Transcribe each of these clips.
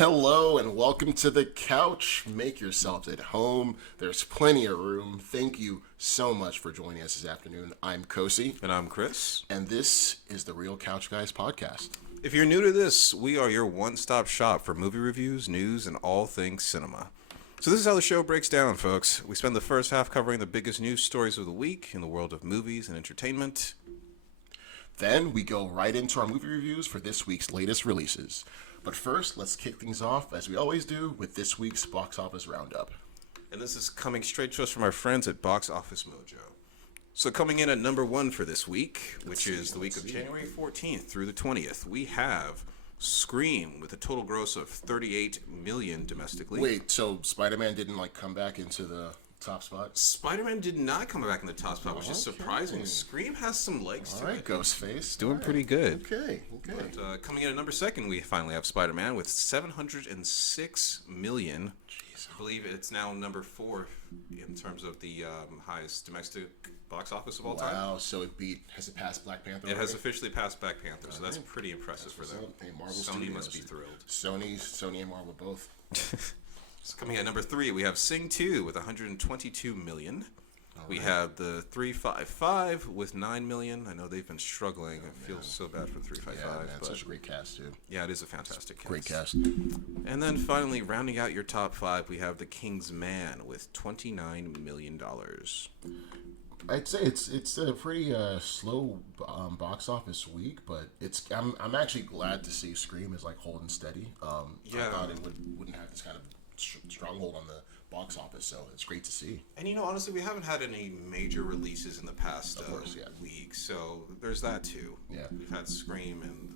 Hello and welcome to the couch. Make yourselves at home. There's plenty of room. Thank you so much for joining us this afternoon. I'm Kosi. And I'm Chris. And this is the Real Couch Guys podcast. If you're new to this, we are your one-stop shop for movie reviews, news, and all things cinema. So this is how the show breaks down, folks. We spend the first half covering the biggest news stories of the week in the world of movies and entertainment. Then we go right into our movie reviews for this week's latest releases. But first, let's kick things off, as we always do, with this week's Box Office Roundup. And this is coming straight to us from our friends at Box Office Mojo. So coming in at number one for this week, which is the week of January 14th through the 20th, we have Scream with a total gross of $38 million domestically. Wait, so Spider-Man didn't come back into the top spot? Spider-Man did not come back in the top spot, which is surprising. Scream has some legs to it. All right, Ghostface. Doing pretty good. Okay. But coming in at number second, we finally have Spider-Man with $706 million. Jeez. I believe it's now number four in terms of the highest domestic box office of all time. Wow, so has it passed Black Panther? It has officially passed Black Panther, so that's pretty impressive for them. Hey, Marvel Sony Studios. must be thrilled. Sony and Marvel both. So coming at number three, we have Sing 2 with $122 million. We have the 355 with $9 million. I know they've been struggling. I feel so bad for 355. Yeah, man, but such a great cast, too. Yeah, it is a fantastic cast. Great cast. And then finally, rounding out your top five, we have The King's Man with $29 million. I'd say it's a pretty slow box office week, but I'm actually glad to see Scream is holding steady. I thought it wouldn't have this kind of stronghold on the box office, so it's great to see. And honestly, we haven't had any major releases in the past week, so there's that too. Yeah, we've had Scream and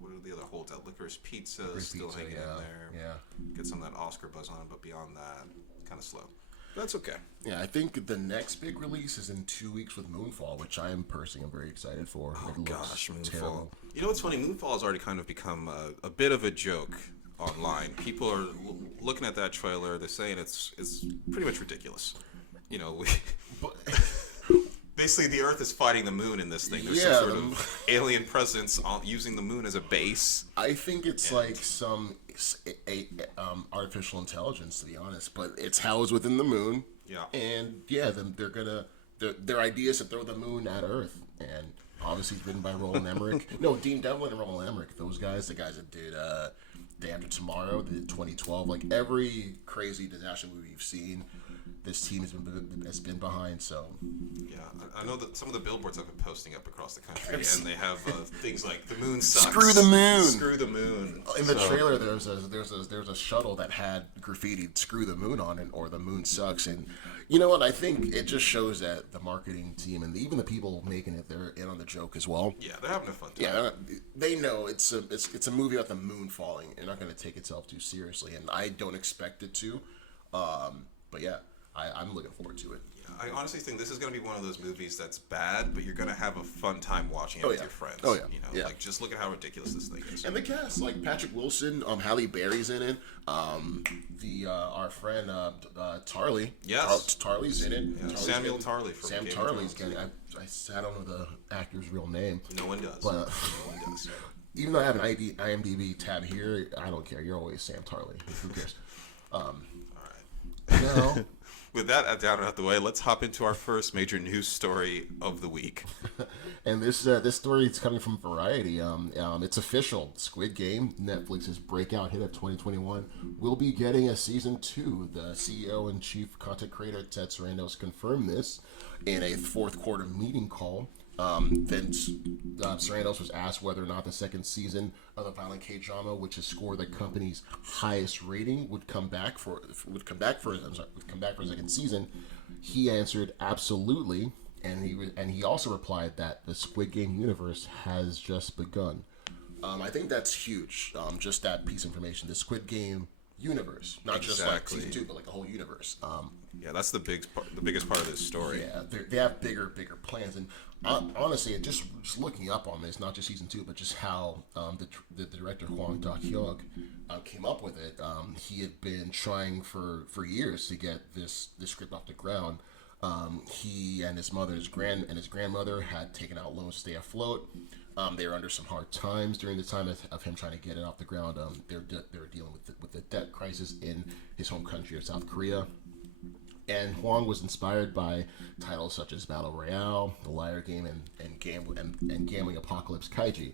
what are the other holds out? Licorice Pizza still hanging in there. Yeah, get some of that Oscar buzz on, but beyond that, kind of slow. That's okay. Yeah, I think the next big release is in 2 weeks with Moonfall, which I am personally very excited for. Oh gosh, Moonfall! Terrible. You know what's funny? Moonfall has already kind of become a bit of a joke online. People are looking at that trailer. They're saying it's pretty much ridiculous. Basically, the Earth is fighting the moon in this thing. There's some sort of alien presence using the moon as a base. I think it's some artificial intelligence, to be honest, but it's housed within the moon. Yeah. And their idea is to throw the moon at Earth, and obviously it's written by Roland Emmerich. No, Dean Devlin and Roland Emmerich. Those guys, the guys that did Day After Tomorrow, they did 2012. Every crazy disaster movie you've seen, this team has been behind. So yeah, I know that some of the billboards have been posting up across the country, and they have things like "The moon sucks." Screw the moon. Screw the moon. In the trailer, there's a shuttle that had graffitied "Screw the moon" on it, or "The moon sucks." And you know what? I think it just shows that the marketing team and even the people making it, they're in on the joke as well. Yeah, they're having a fun time. Yeah, they know it's a movie about the moon falling. They're not going to take itself too seriously, and I don't expect it to. But yeah. I'm looking forward to it. Yeah, I honestly think this is going to be one of those movies that's bad, but you're going to have a fun time watching it with your friends. Oh yeah. Just look at how ridiculous this thing is. And the cast, Patrick Wilson, Halle Berry's in it. Our friend Tarly. Yes. Tarly's in it. Yeah. Samuel Tarly from Sam Game Tarly's of Thrones. I don't know the actor's real name. No one does. But no one does. Even though I have an IMDb tab here, I don't care. You're always Sam Tarly. Who cares? All right. No. With that down out the way, let's hop into our first major news story of the week. And this story is coming from Variety. It's official. Squid Game, Netflix's breakout hit of 2021, will be getting a season 2. The CEO and chief content creator Ted Sarandos confirmed this in a fourth quarter meeting call. Then Sarandos was asked whether or not the second season of the violent K-drama, which has scored the company's highest rating, would come back for a second season. He answered absolutely, and he also replied that the Squid Game universe has just begun. I think that's huge. Just that piece of information. The Squid Game universe, not just season 2, but the whole universe. Yeah, that's the biggest part of this story. Yeah, they have bigger plans, and honestly, just looking up on this, not just season 2, but just how the director Hwang Da-hyuk came up with it. He had been trying for years to get this script off the ground. He and his grandmother had taken out loans to stay afloat. They were under some hard times during the time of him trying to get it off the ground. They were dealing with the debt crisis in his home country of South Korea. And Hwang was inspired by titles such as Battle Royale, The Liar Game, and Gambling Apocalypse Kaiji.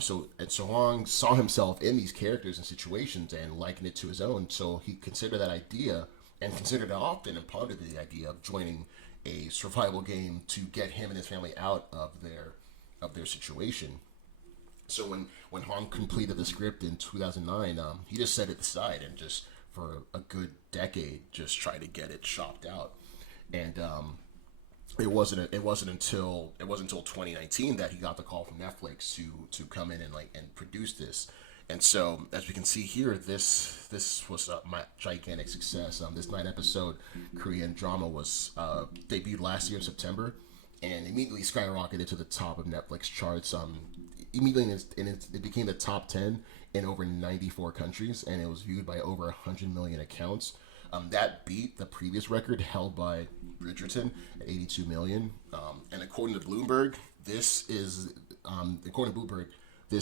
So Hwang saw himself in these characters and situations and likened it to his own. So he considered that idea and considered it often and pondered the idea of joining a survival game to get him and his family out of their situation. So when Hwang completed the script in 2009, he just set it aside and just for a good decade just tried to get it shopped out. And it wasn't until 2019 that he got the call from Netflix to come in and produce this. And so, as we can see here, this was a gigantic success. This 9-episode Korean drama was debuted last year in September, and immediately skyrocketed to the top of Netflix charts. Immediately, it became the top 10 in over 94 countries, and it was viewed by over 100 million accounts. That beat the previous record held by Bridgerton at 82 million. And according to Bloomberg, this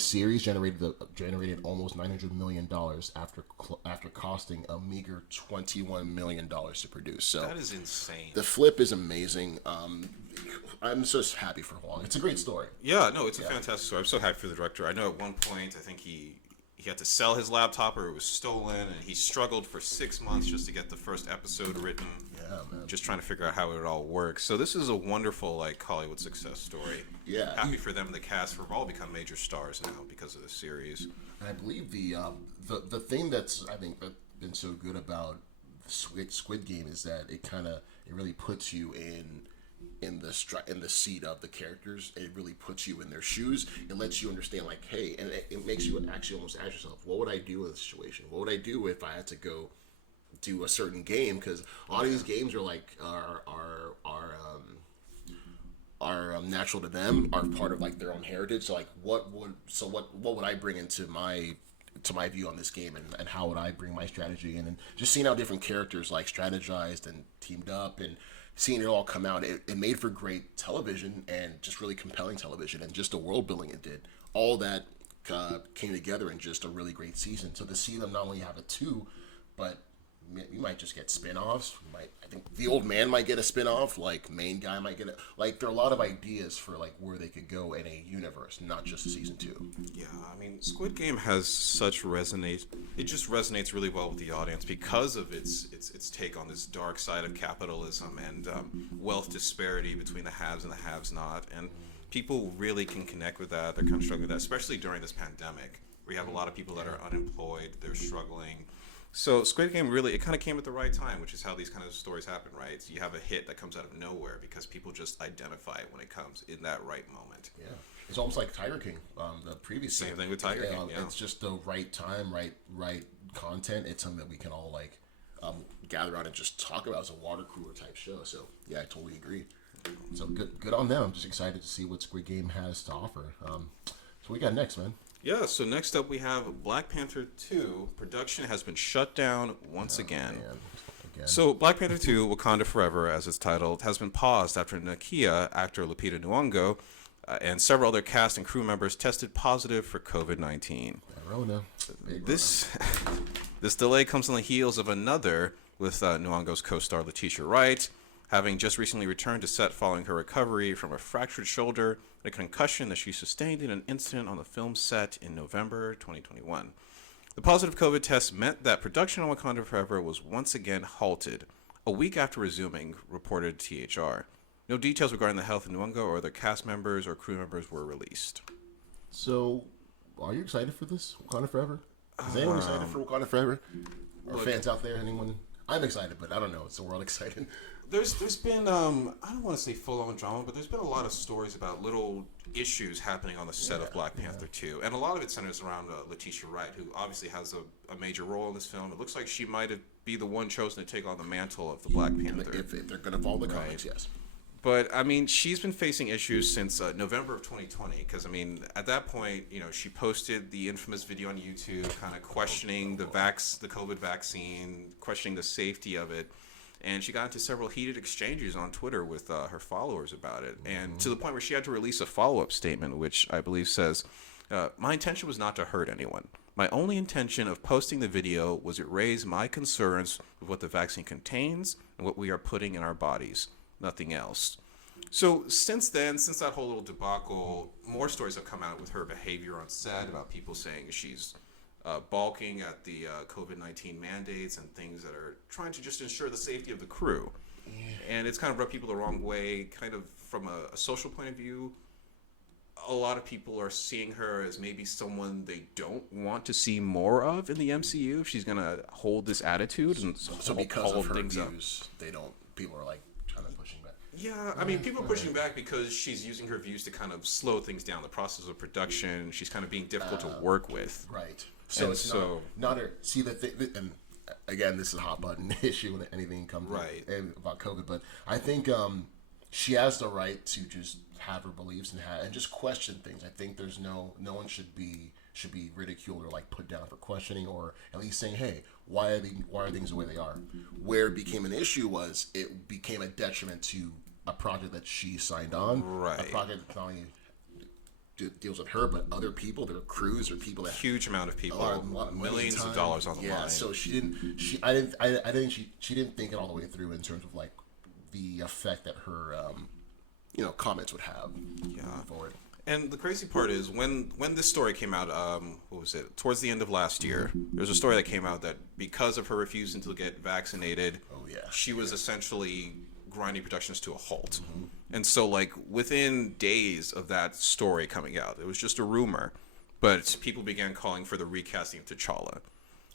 series generated almost $900 million after costing a meager $21 million to produce. So that is insane. The flip is amazing. I'm just happy for Hwang. It's a great story. Yeah, no, it's a fantastic story. I'm so happy for the director. I know at one point, I think he had to sell his laptop or it was stolen, and he struggled for 6 months just to get the first episode written. Yeah, man. Just trying to figure out how it all works. So this is a wonderful Hollywood success story. Yeah. Happy for them and the cast for all become major stars now because of this series. And I believe the thing that's been so good about Squid Game is that it really puts you in the seat of the characters. It really puts you in their shoes. It lets you understand, hey, and it makes you actually almost ask yourself, what would I do in this situation? What would I do if I had to go do a certain game? Because a lot of these games are natural to them, are part of their own heritage. So what would I bring into my view on this game, and how would I bring my strategy in? And just seeing how different characters strategized and teamed up, and seeing it all come out, it made for great television, and just really compelling television, and just the world building it did. All that came together in just a really great season. So to see them not only have a 2, but we might just get spin-offs. I think the old man might get a spin-off. Main guy might get there are a lot of ideas for where they could go in a universe, not just season 2. Yeah, I mean, Squid Game has such resonate. It just resonates really well with the audience because of its take on this dark side of capitalism and wealth disparity between the haves and the haves-not. And people really can connect with that. They're kind of struggling with that, especially during this pandemic, where you have a lot of people that are unemployed. They're struggling. So Squid Game really, it kind of came at the right time, which is how these kind of stories happen, right? So you have a hit that comes out of nowhere because people just identify it when it comes in that right moment. Yeah. It's almost like Tiger King, the previous Same game. thing with Tiger King, yeah. It's just the right time, right content. It's something that we can all gather around and just talk about as a water cooler type show. So yeah, I totally agree. So good on them. I'm just excited to see what Squid Game has to offer. So what we got next, man? Yeah, so next up we have Black Panther 2. Production has been shut down once again. So Black Panther 2, Wakanda Forever, as it's titled, has been paused after Nakia actor Lupita Nyong'o and several other cast and crew members tested positive for COVID-19. This delay comes on the heels of another with Nyong'o's co-star Letitia Wright, having just recently returned to set following her recovery from a fractured shoulder and a concussion that she sustained in an incident on the film set in November 2021. The positive COVID test meant that production on Wakanda Forever was once again halted, a week after resuming, reported THR. No details regarding the health of Nyong'o or other cast members or crew members were released. So, are you excited for this, Wakanda Forever? Is anyone excited for Wakanda Forever? Are fans out there, anyone? I'm excited, but I don't know. Is the world excited? There's been, I don't want to say full-on drama, but there's been a lot of stories about little issues happening on the set of Black Panther 2. And a lot of it centers around Letitia Wright, who obviously has a major role in this film. It looks like she might be the one chosen to take on the mantle of the Black Panther. If they're going to follow the comics, yes. But, I mean, she's been facing issues since November of 2020. Because, I mean, at that point, she posted the infamous video on YouTube kind of questioning the COVID vaccine, questioning the safety of it. and she got into several heated exchanges on Twitter with her followers about it, and to the point where she had to release a follow-up statement, which I believe says, "My intention was not to hurt anyone. My only intention of posting the video was to raise my concerns with what the vaccine contains and what we are putting in our bodies. Nothing else." So since then, since that whole little debacle, more stories have come out with her behavior on set about people saying she's balking at the COVID-19 mandates and things that are trying to just ensure the safety of the crew. And it's kind of rubbed people the wrong way, kind of from a social point of view. A lot of people are seeing her as maybe someone they don't want to see more of in the MCU if she's going to hold this attitude and So because hold of her things views, people are like kind of pushing back. Yeah, I mean, people are pushing back because she's using her views to kind of slow things down, the process of production. She's kind of being difficult to work with. Right. So And it's so- not her. See the thing, and again, this is a hot button issue when anything comes Right. about COVID. But I think she has the right to just have her beliefs and just question things. I think there's no one should be ridiculed or like put down for questioning, or at least saying, hey, why are things the way they are? Where it became an issue was it became a detriment to a project that she signed on, Right. a project that not only deals with her but other people, their crews or people that Huge amount of people, a lot of money, millions time. of dollars on the yeah, line. so she didn't think it all the way through in terms of like the effect that her comments would have moving forward. And the crazy part is when this story came out, what was it? Towards the end of last year, there was a story that came out that because of her refusing to get vaccinated, she was essentially grinding productions to a halt. And so, like, within days of that story coming out, it was just a rumor, but people began calling for the recasting of T'Challa.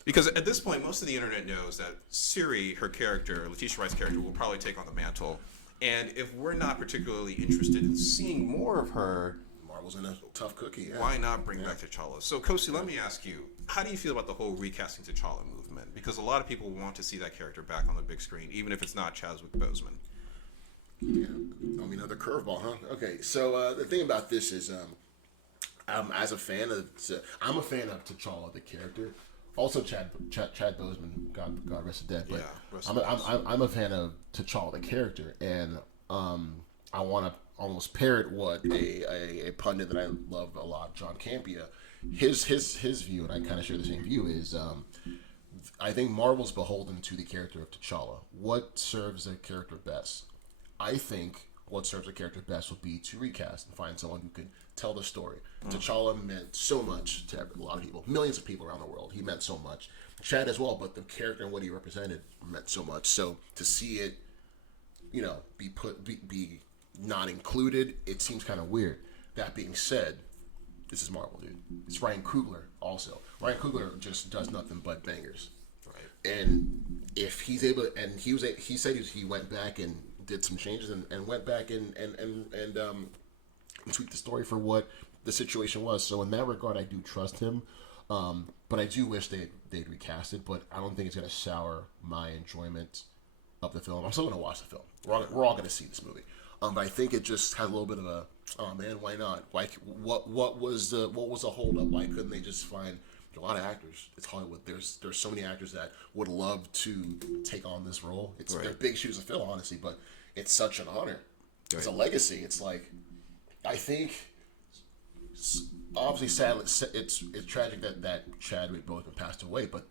Because at this point, most of the internet knows that Siri, her character, Letitia Wright's character, will probably take on the mantle. And if we're not particularly interested in seeing more of her, Marvel's in a tough cookie. Yeah. why not bring back T'Challa? So, Kosi, let me ask you, how do you feel about the whole recasting T'Challa movement? Because a lot of people want to see that character back on the big screen, even if it's not Chadwick Boseman. Yeah, I mean, another curveball, huh? Okay, so the thing about this is, as a fan of, I'm a fan of T'Challa the character. Also, Chad Boseman, God rest his dead. But Yeah, I'm a fan of T'Challa the character, and I want to almost parrot what a pundit that I love a lot, John Campea, his view, and I kind of share the same view. Is I think Marvel's beholden to the character of T'Challa. What serves a character best? I think what serves a character best would be to recast and find someone who can tell the story. T'Challa meant so much to a lot of people, millions of people around the world. He meant so much. Chad as well, but the character and what he represented meant so much. So to see it, be not included, it seems kind of weird. That being said, this is Marvel, dude. It's Ryan Coogler also. Ryan Coogler just does nothing but bangers. Right. And if he's able, and he said he went back and did some changes and went back and tweaked the story for what the situation was. So in that regard, I do trust him. But I do wish they'd recast it. But I don't think it's going to sour my enjoyment of the film. I'm still going to watch the film. We're all going to see this movie. But I think it just had a little bit of a, oh man, why not? Why? What was the hold up? Why couldn't they just find a lot of actors? It's Hollywood. There's so many actors that would love to take on this role. They're big shoes to fill, honestly, but it's such an honor. It's a legacy. It's like, I think, obviously, sadly, it's tragic that Chadwick Boseman passed away, but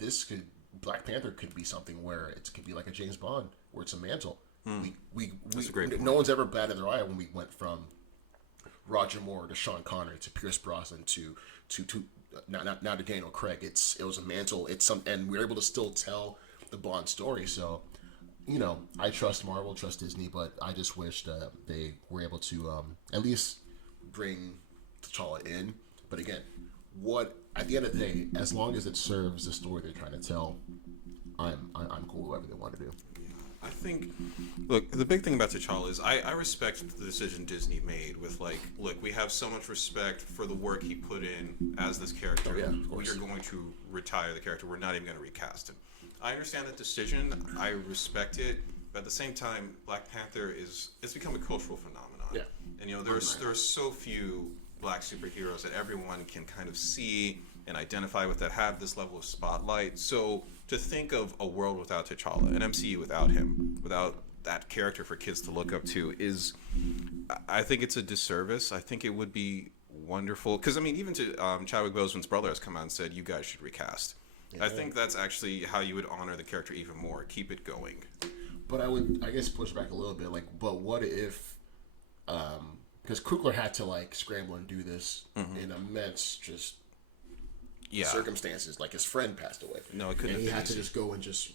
Black Panther could be something where it could be like a James Bond, where it's a mantle. That's a great point. No one's ever batted their eye when we went from Roger Moore to Sean Connery to Pierce Brosnan to now to Daniel Craig. It was a mantle. And we were able to still tell the Bond story. So, I trust Marvel, trust Disney, but I just wish that they were able to at least bring T'Challa in. But again, at the end of the day, as long as it serves the story they're trying to tell, I'm cool with whatever they want to do. I think, look, the big thing about T'Challa is I respect the decision Disney made with, like, look, we have so much respect for the work he put in as this character. Oh, yeah, of course. We are going to retire the character. We're not even going to recast him. I understand that decision. I respect it. But at the same time, Black Panther it's become a cultural phenomenon. Yeah. And, there are so few black superheroes that everyone can kind of see and identify with that have this level of spotlight. So to think of a world without T'Challa, an MCU without him, without that character for kids to look up to is, I think it's a disservice. I think it would be wonderful because I mean, even to Chadwick Boseman's brother has come out and said you guys should recast. Yeah. I think that's actually how you would honor the character even more. Keep it going. But I would, I guess, push back a little bit. Like, but what if? Because Coogler had to like scramble and do this in immense circumstances. Like his friend passed away. No, it couldn't. And he had to just go and just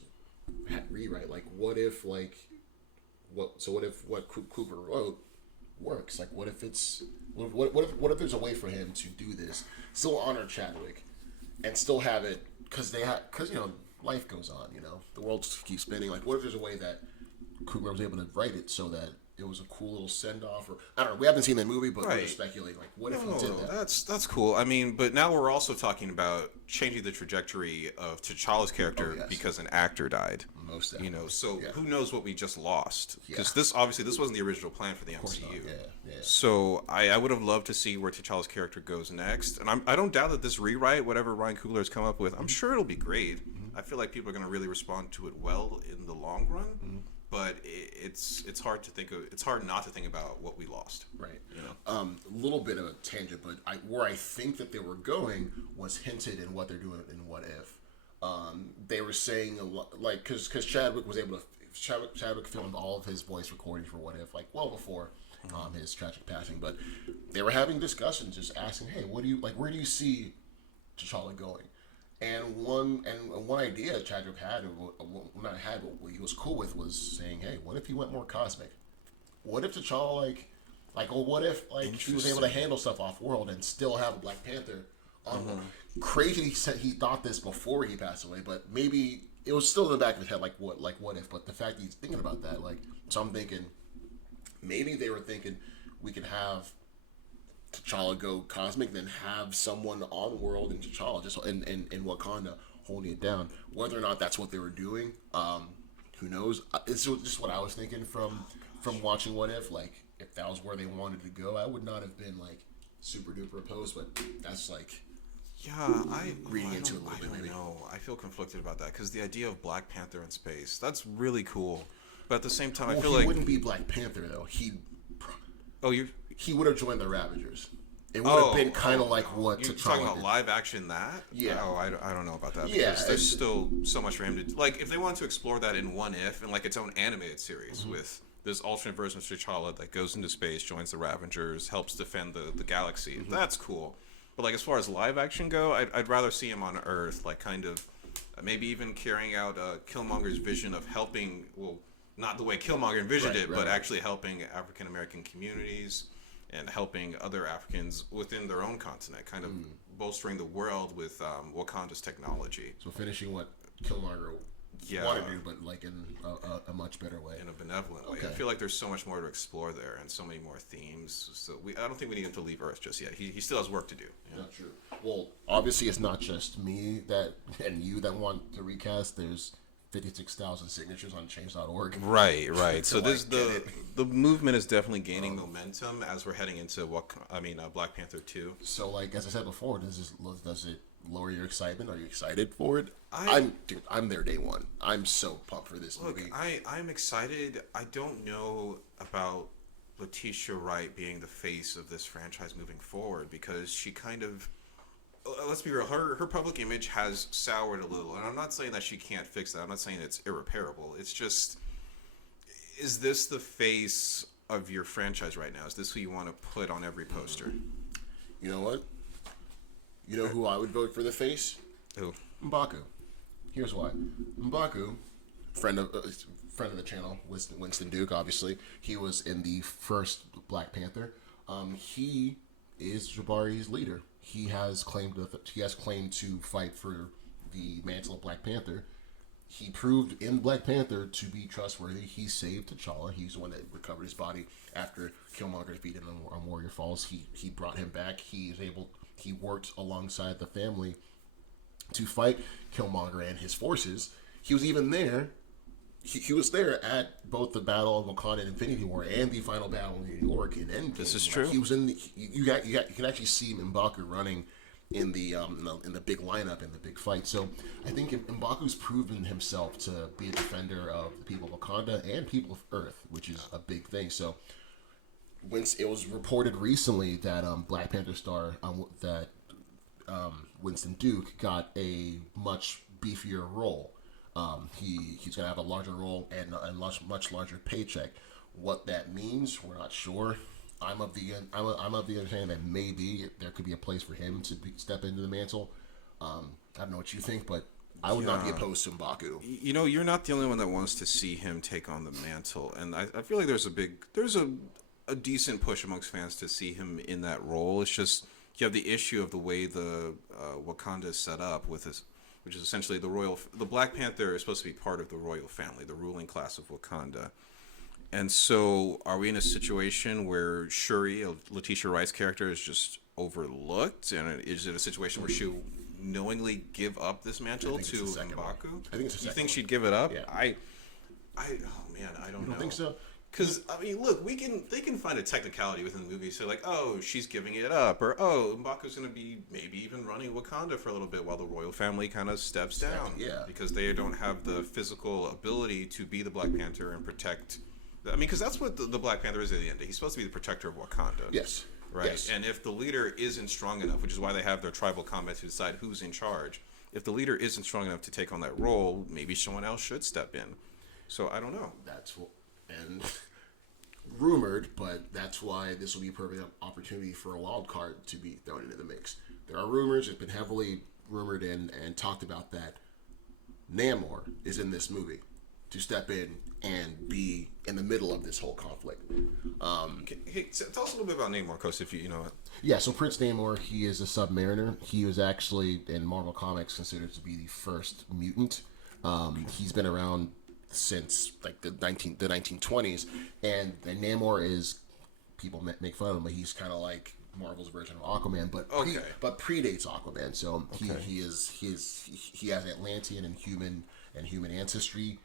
rewrite. Like, what if like what? So what if what Coogler wrote works? Like, what if it's what if there's a way for him to do this, still honor Chadwick, and still have it because life goes on. The world just keeps spinning. Like, what if there's a way that Coogler was able to write it so that it was a cool little send off, or I don't know. We haven't seen that movie, but we're just speculating. Like, what if he did that? That's cool. I mean, but now we're also talking about changing the trajectory of T'Challa's character because an actor died. Most definitely. Who knows what we just lost? Because this wasn't the original plan for the MCU. Yeah. So I would have loved to see where T'Challa's character goes next, and I don't doubt that this rewrite, whatever Ryan Coogler has come up with, I'm sure it'll be great. I feel like people are going to really respond to it well in the long run. But it's hard to think of. It's hard not to think about what we lost. Right. A little bit of a tangent, but where I think that they were going was hinted in what they're doing in What If. They were saying a lot, like because Chadwick was able to. Chadwick filmed all of his voice recordings for What If, like well before his tragic passing. But they were having discussions, just asking, "Hey, what do you like? Where do you see T'Challa going?" And one idea Chadwick had, but what he was cool with was saying, "Hey, what if he went more cosmic? What if T'Challa what if he was able to handle stuff off world and still have a Black Panther on world?" Crazy, he said he thought this before he passed away, but maybe it was still in the back of his head, what if? But the fact he's thinking about that, so I'm thinking maybe they were thinking we could have T'Challa go cosmic, then have someone on world in T'Challa, just in Wakanda, holding it down. Whether or not that's what they were doing, who knows? It's just what I was thinking from watching What If. Like, if that was where they wanted to go, I would not have been super duper opposed. But that's reading into it a little bit. I don't know. I feel conflicted about that because the idea of Black Panther in space—that's really cool. But at the same time, I feel he wouldn't be Black Panther though. He would have joined the Ravagers. It would have been kind of like what T'Challa did. You're talking about live action that? Yeah. Oh, I don't know about that. Because there's still so much for him to... Like, if they wanted to explore that in What If, and its own animated series with this alternate version of T'Challa that goes into space, joins the Ravagers, helps defend the galaxy, that's cool. But, as far as live action go, I'd rather see him on Earth, maybe even carrying out Killmonger's vision of helping... Well, not the way Killmonger envisioned it, but actually helping African-American communities... and helping other Africans within their own continent, kind of bolstering the world with Wakanda's technology. So finishing what Killmonger wanted to do, but in a much better way. In a benevolent way. I feel like there's so much more to explore there and so many more themes. So I don't think we need him to leave Earth just yet. He still has work to do. Not true. Well, obviously it's not just me and you that want to recast. There's 56,000 signatures on change.org. Right. So there's the movement is definitely gaining momentum as we're heading into Black Panther 2. So as I said before, does it lower your excitement? Are you excited for it? I'm there day one. I'm so pumped for this movie. I'm excited. I don't know about Letitia Wright being the face of this franchise moving forward because she kind of... Let's be real. Her public image has soured a little, and I'm not saying that she can't fix that. I'm not saying it's irreparable. It's just, is this the face of your franchise right now? Is this who you want to put on every poster? You know what? You know who I would vote for the face? Who? M'Baku. Here's why. M'Baku, friend of the channel, Winston Duke. Obviously, he was in the first Black Panther. He is Jabari's leader. He has claimed to fight for the mantle of Black Panther. He proved in Black Panther to be trustworthy. He saved T'Challa. He's the one that recovered his body after Killmonger defeated him on Warrior Falls. He brought him back. He worked alongside the family to fight Killmonger and his forces. He was even there. He was there at both the Battle of Wakanda and Infinity War and the final battle in New York in Endgame. This is true. He was in. You can actually see M'Baku running in the big lineup, in the big fight. So I think M'Baku's proven himself to be a defender of the people of Wakanda and people of Earth, which is a big thing. So when it was reported recently that Black Panther star Winston Duke got a much beefier role. He's gonna have a larger role and a much larger paycheck. What that means, we're not sure. I'm of the understanding that maybe there could be a place for him to step into the mantle. I don't know what you think, but I would not be opposed to M'Baku. You know, you're not the only one that wants to see him take on the mantle, and I feel like there's a decent push amongst fans to see him in that role. It's just you have the issue of the way the Wakanda is set up with this, which is essentially the Black Panther is supposed to be part of the royal family, the ruling class of Wakanda. And so, are we in a situation where Shuri, Letitia Wright's character, is just overlooked? And is it a situation where she'll knowingly give up this mantle to M'Baku? I think it's a second. You think she'd give it up? Yeah. I don't know. You don't think so? Because I mean, look, they can find a technicality within the movie, so like, oh, she's giving it up, or oh, M'Baku's going to be maybe even running Wakanda for a little bit while the royal family kind of steps down, because they don't have the physical ability to be the Black Panther and protect. I mean, because that's what the Black Panther is at the end. He's supposed to be the protector of Wakanda. Yes. Right? Yes. And if the leader isn't strong enough, which is why they have their tribal combat to decide who's in charge, if the leader isn't strong enough to take on that role, maybe someone else should step in. So I don't know. That's what, and rumored, but that's why this will be a perfect opportunity for a wild card to be thrown into the mix. There are rumors, it's been heavily rumored and talked about that Namor is in this movie to step in and be in the middle of this whole conflict. Hey, tell us a little bit about Namor, Coast, if you know it. Yeah, so Prince Namor, he is a Submariner. He was actually, in Marvel Comics, considered to be the first mutant. He's been around since like the 1920s, and Namor is, people make fun of him, but he's kind of like Marvel's version of Aquaman, but predates Aquaman. So he has Atlantean and human ancestry.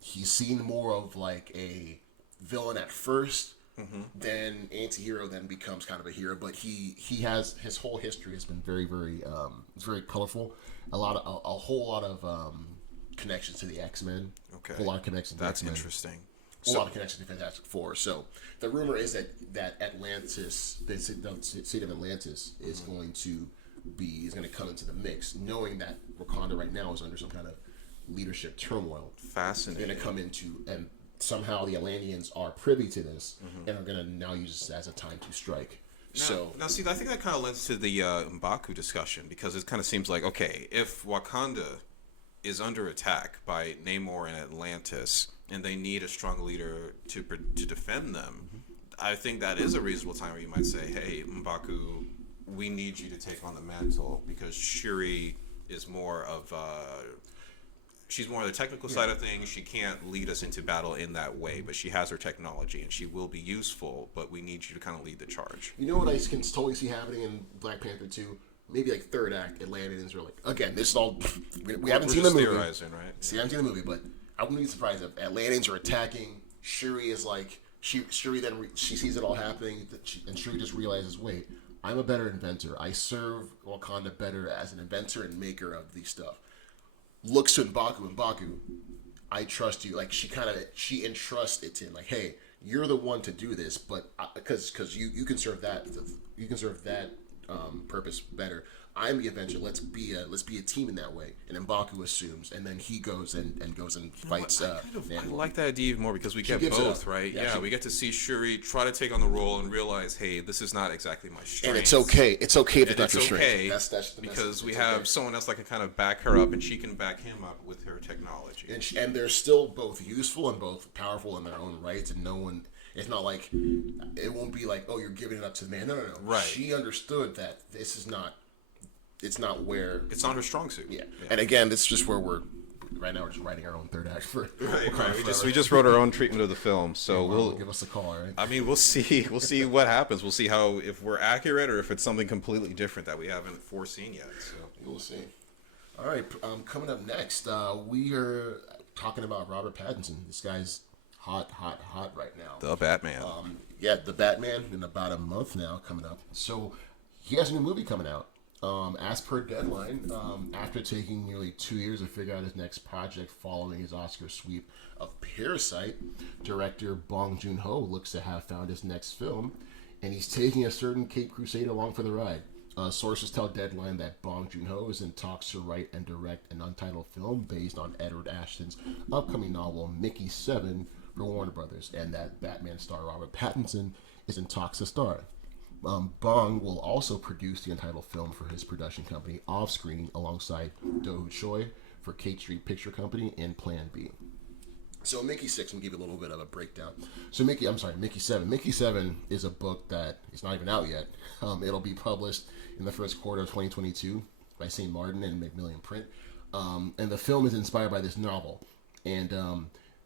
He's seen more of like a villain at first, then anti-hero, then becomes kind of a hero. But he has, his whole history has been very, very it's very colorful. A whole lot of connections to the X-Men. Okay, a whole lot of connections. That's to X-Men. Interesting. A lot of connections to Fantastic Four. So the rumor is that Atlantis, the city of Atlantis, is going to come into the mix, knowing that Wakanda right now is under some kind of leadership turmoil. Fascinating. Going to come into, and somehow the Atlanteans are privy to this and are going to now use this as a time to strike. Now, see, I think that kind of lends to the M'Baku discussion, because it kind of seems like, okay, if Wakanda is under attack by Namor and Atlantis, and they need a strong leader to defend them, I think that is a reasonable time where you might say, hey, M'Baku, we need you to take on the mantle, because Shuri is more of she's more of the technical side of things. She can't lead us into battle in that way, but she has her technology and she will be useful, but we need you to kind of lead the charge. You know what I can totally see happening in Black Panther 2? Maybe like third act, Atlanteans are like, again, this is all, we haven't seen the movie. Theorizing, right? See, I haven't seen the movie, but I wouldn't be surprised if Atlanteans are attacking. Shuri is like, Shuri then, she sees it all happening, and Shuri just realizes, wait, I'm a better inventor. I serve Wakanda better as an inventor and maker of these stuff. Looks to M'Baku, I trust you. Like, she entrusts it to him. Like, hey, you're the one to do this, but because you can serve that purpose better. I'm the Avenger. Let's be a team in that way. And M'Baku assumes, and then he goes and fights. I like that idea even more, because we get both, right? Yeah, we get to see Shuri try to take on the role and realize, hey, this is not exactly my strength. And it's okay. It's okay if it's not your strength. That's because we have someone else that can kind of back her up, and she can back him up with her technology. And they're still both useful and both powerful in their own rights, and no one. It's not like, it won't be like, oh, you're giving it up to the man. No. Right. She understood that this is not. It's not where it's not her strong suit. Yeah. And again, this is just where we're right now. We're just writing our own third act for right. We just wrote our own treatment of the film, so we'll give us a call, right? I mean, we'll see what happens. We'll see if we're accurate or if it's something completely different that we haven't foreseen yet. So we'll see. All right, coming up next, we are talking about Robert Pattinson. This guy's hot right now. The Batman. The Batman in about a month now coming up. So he has a new movie coming out. As per Deadline, after taking nearly 2 years to figure out his next project following his Oscar sweep of Parasite, director Bong Joon-ho looks to have found his next film, and he's taking a certain Cape Crusade along for the ride. Sources tell Deadline that Bong Joon-ho is in talks to write and direct an untitled film based on Edward Ashton's upcoming novel Mickey 7 for Warner Brothers, and that Batman star Robert Pattinson is in talks to star. Bong will also produce the untitled film for his production company Offscreen alongside Do Choi for Kate Street Picture Company and Plan B. So Mickey 6, I'm give you a little bit of a breakdown. So Mickey 7. Mickey 7 is a book that is not even out yet. It'll be published in the first quarter of 2022 by St. Martin and Macmillan Print. And the film is inspired by this novel. And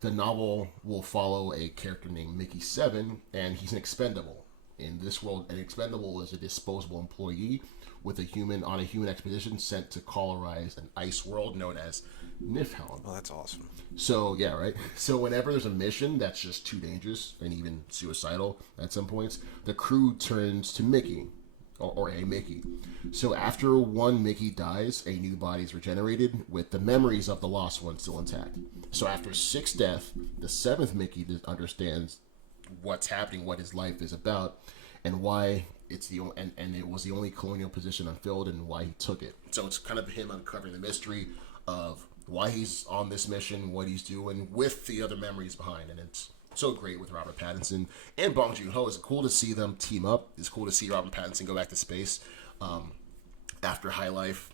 the novel will follow a character named Mickey 7, and he's an expendable. In this world, an expendable is a disposable employee with a human expedition sent to colonize an ice world known as Niflheim. Oh, that's awesome. So, yeah, right? So whenever there's a mission that's just too dangerous and even suicidal at some points, the crew turns to Mickey, or a Mickey. So after one Mickey dies, a new body is regenerated with the memories of the lost one still intact. So after 6 deaths, the 7th Mickey understands what's happening, what his life is about, and why it's the and it was the only colonial position unfilled, and why he took it. So it's kind of him uncovering the mystery of why he's on this mission, what he's doing, with the other memories behind, and it's so great with Robert Pattinson and Bong Joon-ho. It's cool to see them team up. It's cool to see Robert Pattinson go back to space after High Life,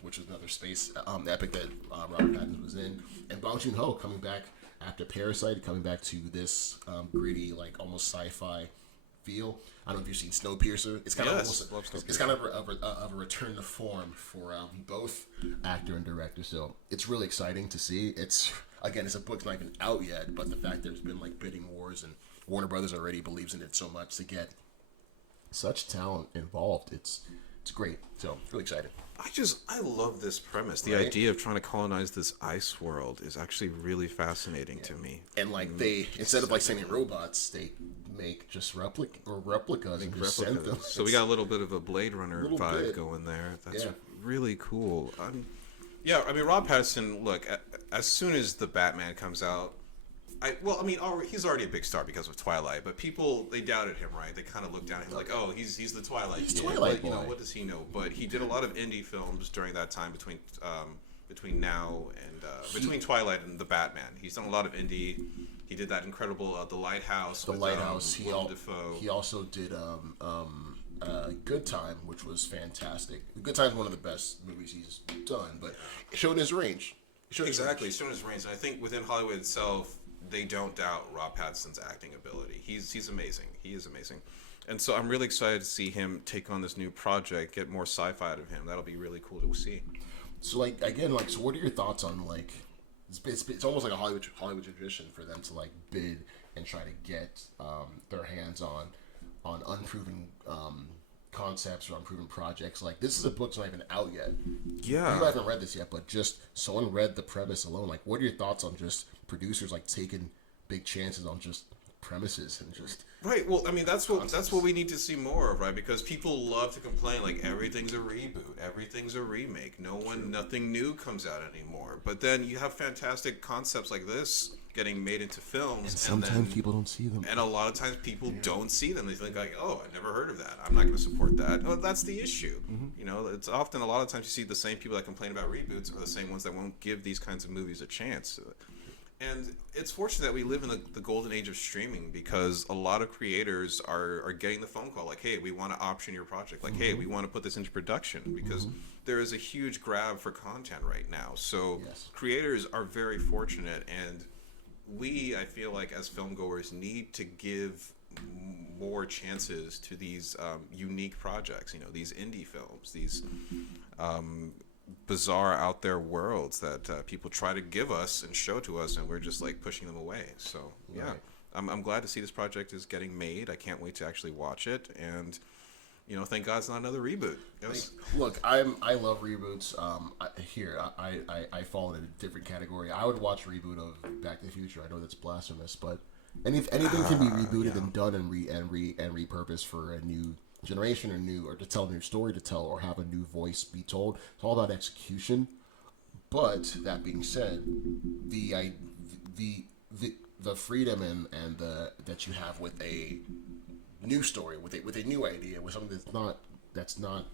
which was another space epic that Robert Pattinson was in, and Bong Joon-ho coming back after Parasite, coming back to this gritty, like almost sci-fi feel. I don't know if you've seen Snowpiercer. It's kind of it's kind of a return to form for both actor and director. So it's really exciting to see. It's a book's not even out yet, but the fact there's been like bidding wars and Warner Brothers already believes in it so much to get such talent involved. It's great. So really excited. I love this premise. The idea of trying to colonize this ice world is actually really fascinating to me. And like they, instead of like sending robots, they make just replicas and just send them. So we got a little bit of a Blade Runner vibe going there. That's really cool. I mean, Rob Pattinson, look, as soon as the Batman comes out, he's already a big star because of Twilight, but people, they doubted him, right? They kind of looked down at him like, oh, he's the Twilight kid. Twilight but, boy. what does he know? But he did a lot of indie films during that time between now and between Twilight and the Batman. He's done a lot of indie. He did that incredible The Lighthouse. He also did Good Time, which was fantastic. Good Time is one of the best movies he's done, but it showed his range. He's shown his range. And I think within Hollywood itself, they don't doubt Rob Pattinson's acting ability. He's amazing. He is amazing. And so I'm really excited to see him take on this new project, get more sci-fi out of him. That'll be really cool to see. So so what are your thoughts on it's almost like a Hollywood tradition for them to like bid and try to get their hands on unproven concepts or unproven projects. Like, this is a book that's not even out yet. Yeah. You haven't read this yet, but just someone read the premise alone. Like, what are your thoughts on just producers like taking big chances on just premises and just right? Well, I mean, that's what we need to see more of, right? Because people love to complain like everything's a reboot, everything's a remake. Nothing new comes out anymore. But then you have fantastic concepts like this getting made into films, and sometimes people don't see them. And a lot of times people don't see them. They think like, oh, I never heard of that. I'm not going to support that. Oh, that's the issue. Mm-hmm. You know, it's often a lot of times you see the same people that complain about reboots are the same ones that won't give these kinds of movies a chance. And it's fortunate that we live in the golden age of streaming, because a lot of creators are getting the phone call like, hey, we want to option your project. Like, hey, we want to put this into production, because there is a huge grab for content right now. So creators are very fortunate, and I feel like as film goers need to give more chances to these unique projects, you know, these indie films, these bizarre out there worlds that people try to give us and show to us, and we're just like pushing them away. So yeah, I'm glad to see this project is getting made. I can't wait to actually watch it, and you know, thank God it's not another reboot. Yes. Look, I love reboots. I fall in a different category. I would watch a reboot of Back to the Future. I know that's blasphemous, but anything can be rebooted and done and repurposed for a new generation or to tell a new story to tell or have a new voice be told. It's all about execution. But that being said, the the freedom and that you have with a new story, with a new idea, with something that's not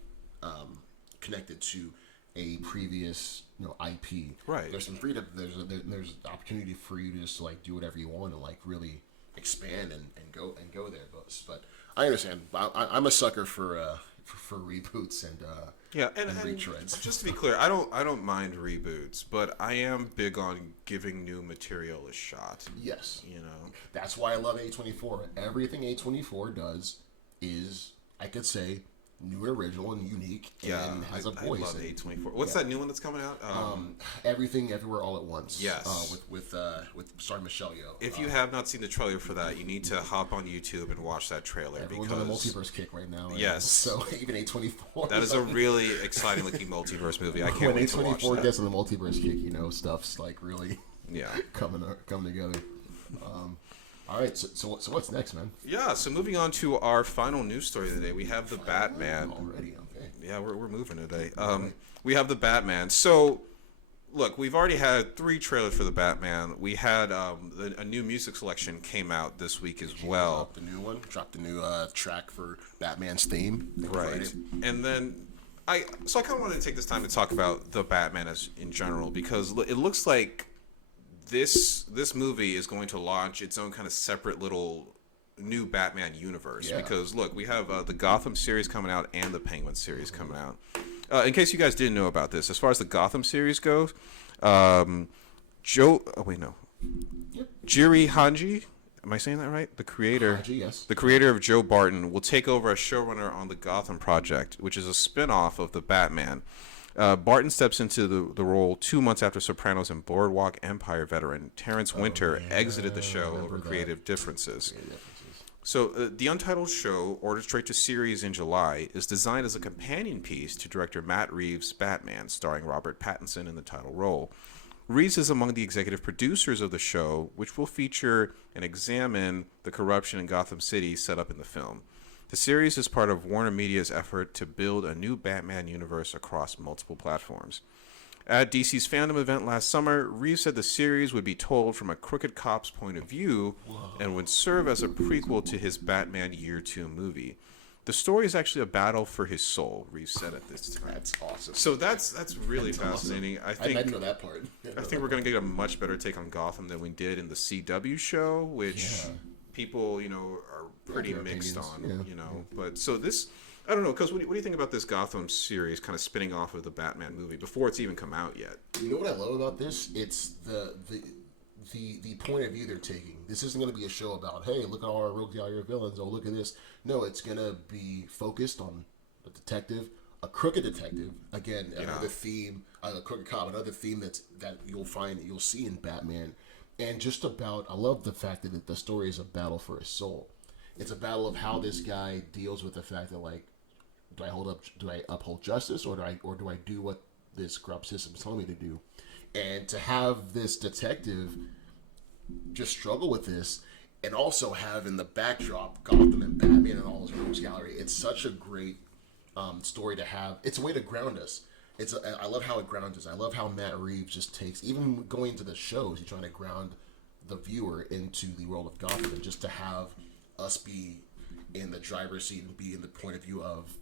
connected to a previous IP. Right. There's some freedom. There's opportunity for you to just like do whatever you want and like really expand and go there. But I understand. I'm a sucker for reboots and and retreads. Just to be clear, I don't mind reboots, but I am big on giving new material a shot. Yes. That's why I love A24. Everything A24 does is, I could say, new and original and unique and has a voice. I love A24. What's that new one that's coming out? Everything Everywhere All at Once. Yes. With starring Michelle Yeoh. If you have not seen the trailer for that, you need to hop on YouTube and watch that trailer. Everyone's on a multiverse kick right now. Yes. So even A24. That is a really exciting looking multiverse movie. I can't wait to watch that. When A24 gets on the multiverse kick, stuff's like really coming together. All right, so what's next, man? Yeah, so moving on to our final news story of the day, we have the Batman. Already, okay. Yeah, we're moving today. We have the Batman. So, look, we've already had 3 trailers for the Batman. We had a new music selection came out this week as well. Dropped the new track for Batman's theme. Right, and then I kind of wanted to take this time to talk about the Batman in general because it looks like this movie is going to launch its own kind of separate little new Batman universe because look, we have the Gotham series coming out and the Penguin series coming out. In case you guys didn't know about this, as far as the Gotham series goes, Jiri Hanji, am I saying that right? The creator, Hanji, yes. The creator of Joe Barton will take over as showrunner on the Gotham Project, which is a spin-off of the Batman. Barton steps into the role 2 months after Sopranos and Boardwalk Empire veteran Terrence Winter exited the show over creative differences. So the Untitled show, ordered straight to series in July, is designed as a companion piece to director Matt Reeves' Batman, starring Robert Pattinson in the title role. Reeves is among the executive producers of the show, which will feature and examine the corruption in Gotham City set up in the film. The series is part of Warner Media's effort to build a new Batman universe across multiple platforms. At DC's Phandom event last summer, Reeves said the series would be told from a crooked cop's point of view and would serve as a prequel to his Batman Year 2 movie. The story is actually a battle for his soul, Reeves said at this time. That's awesome. So that's really fascinating. Awesome. I didn't know that part. I think we're going to get a much better take on Gotham than we did in the CW show, which people, are pretty mixed on, But so this, I don't know, because what do you think about this Gotham series kind of spinning off of the Batman movie before it's even come out yet? You know what I love about this? It's the point of view they're taking. This isn't going to be a show about, hey, look at all our rogues, all your villains. Oh, look at this. No, it's going to be focused on a detective, a crooked detective. Again, another theme, a crooked cop, another theme that you'll see in Batman. And just about, I love the fact that the story is a battle for his soul. It's a battle of how this guy deals with the fact that, like, do I uphold justice, or do I do what this corrupt system is telling me to do? And to have this detective just struggle with this, and also have in the backdrop Gotham and Batman and all this rogues gallery, it's such a great story to have. It's a way to ground us. I love how it grounds us. I love how Matt Reeves just takes, even going to the shows, he's trying to ground the viewer into the world of Gotham, and just to have us be in the driver's seat and be in the point of view of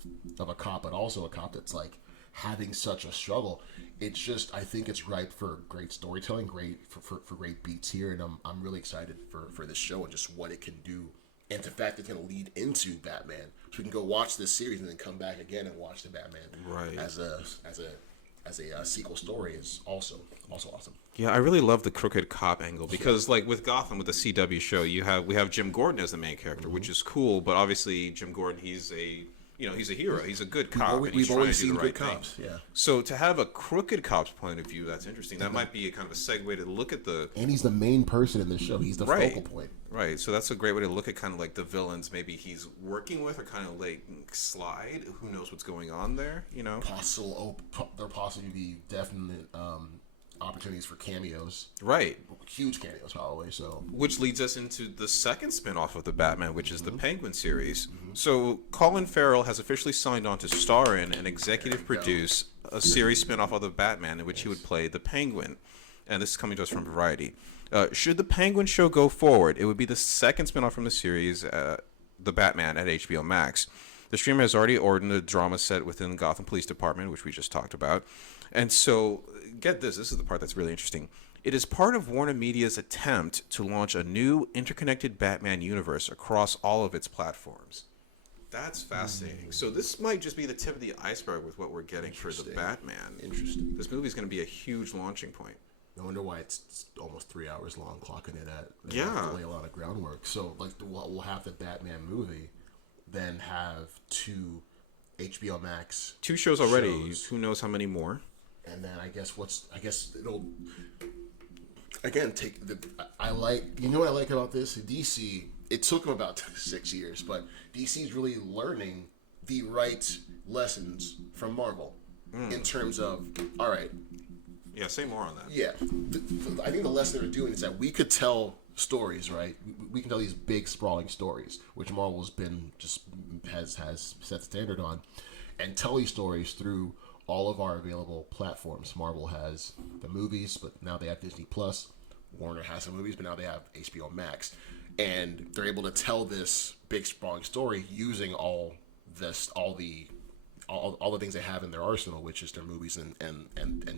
a cop, but also a cop that's like having such a struggle. It's just, I think it's ripe for great storytelling, great for great beats here, and I'm really excited for this show and just what it can do, and the fact it's going to lead into Batman, so we can go watch this series and then come back again and watch the Batman as a sequel story is also awesome. Yeah, I really love the crooked cop angle because, like with Gotham, with the CW show, we have Jim Gordon as the main character, which is cool. But obviously, Jim Gordon, he's a hero. He's a good cop. We've always seen good cops. Thing. Yeah. So to have a crooked cop's point of view, that's interesting. That might be a kind of a segue to look at the. And he's the main person in the show. He's the focal point. Right. So that's a great way to look at kind of like the villains maybe he's working with, or kind of like slide. Who knows what's going on there? There possibly be definite opportunities for cameos, Right. huge cameos probably. So Which leads us into the second spin-off of the Batman, which is the Penguin series. So Colin Farrell has officially signed on to star in and executive produce a series spin-off of the Batman in which he would play the Penguin. And this is coming to us from Variety. Should the Penguin show go forward, it would be the second spin-off from the series, The Batman, at HBO Max. The streamer has already ordered a drama set within the Gotham Police Department, which we just talked about. And so, get this is the part that's really interesting. It is part of Warner Media's attempt to launch a new interconnected Batman universe across all of its platforms. That's fascinating. So this might just be the tip of the iceberg with what we're getting for the Batman. Interesting. This movie is going to be a huge launching point. I wonder why it's almost 3 hours long, clocking it at. Yeah. Have to lay a lot of groundwork. So, like, we'll have the Batman movie, then have 2 HBO Max 2 shows already. Who knows how many more? And then I guess it'll again take the. I like, you know what I like about this? DC. It took them about 6 years, but DC's really learning the right lessons from Marvel in terms of, all right. Yeah, say more on that. Yeah, I think the lesson they're doing is that we could tell stories, right? We can tell these big sprawling stories, which Marvel's been just has set standard on, and tell these stories through all of our available platforms. Marvel has the movies, but now they have Disney Plus. Warner has some movies, but now they have HBO Max, and they're able to tell this big sprawling story using all the things they have in their arsenal, which is their movies and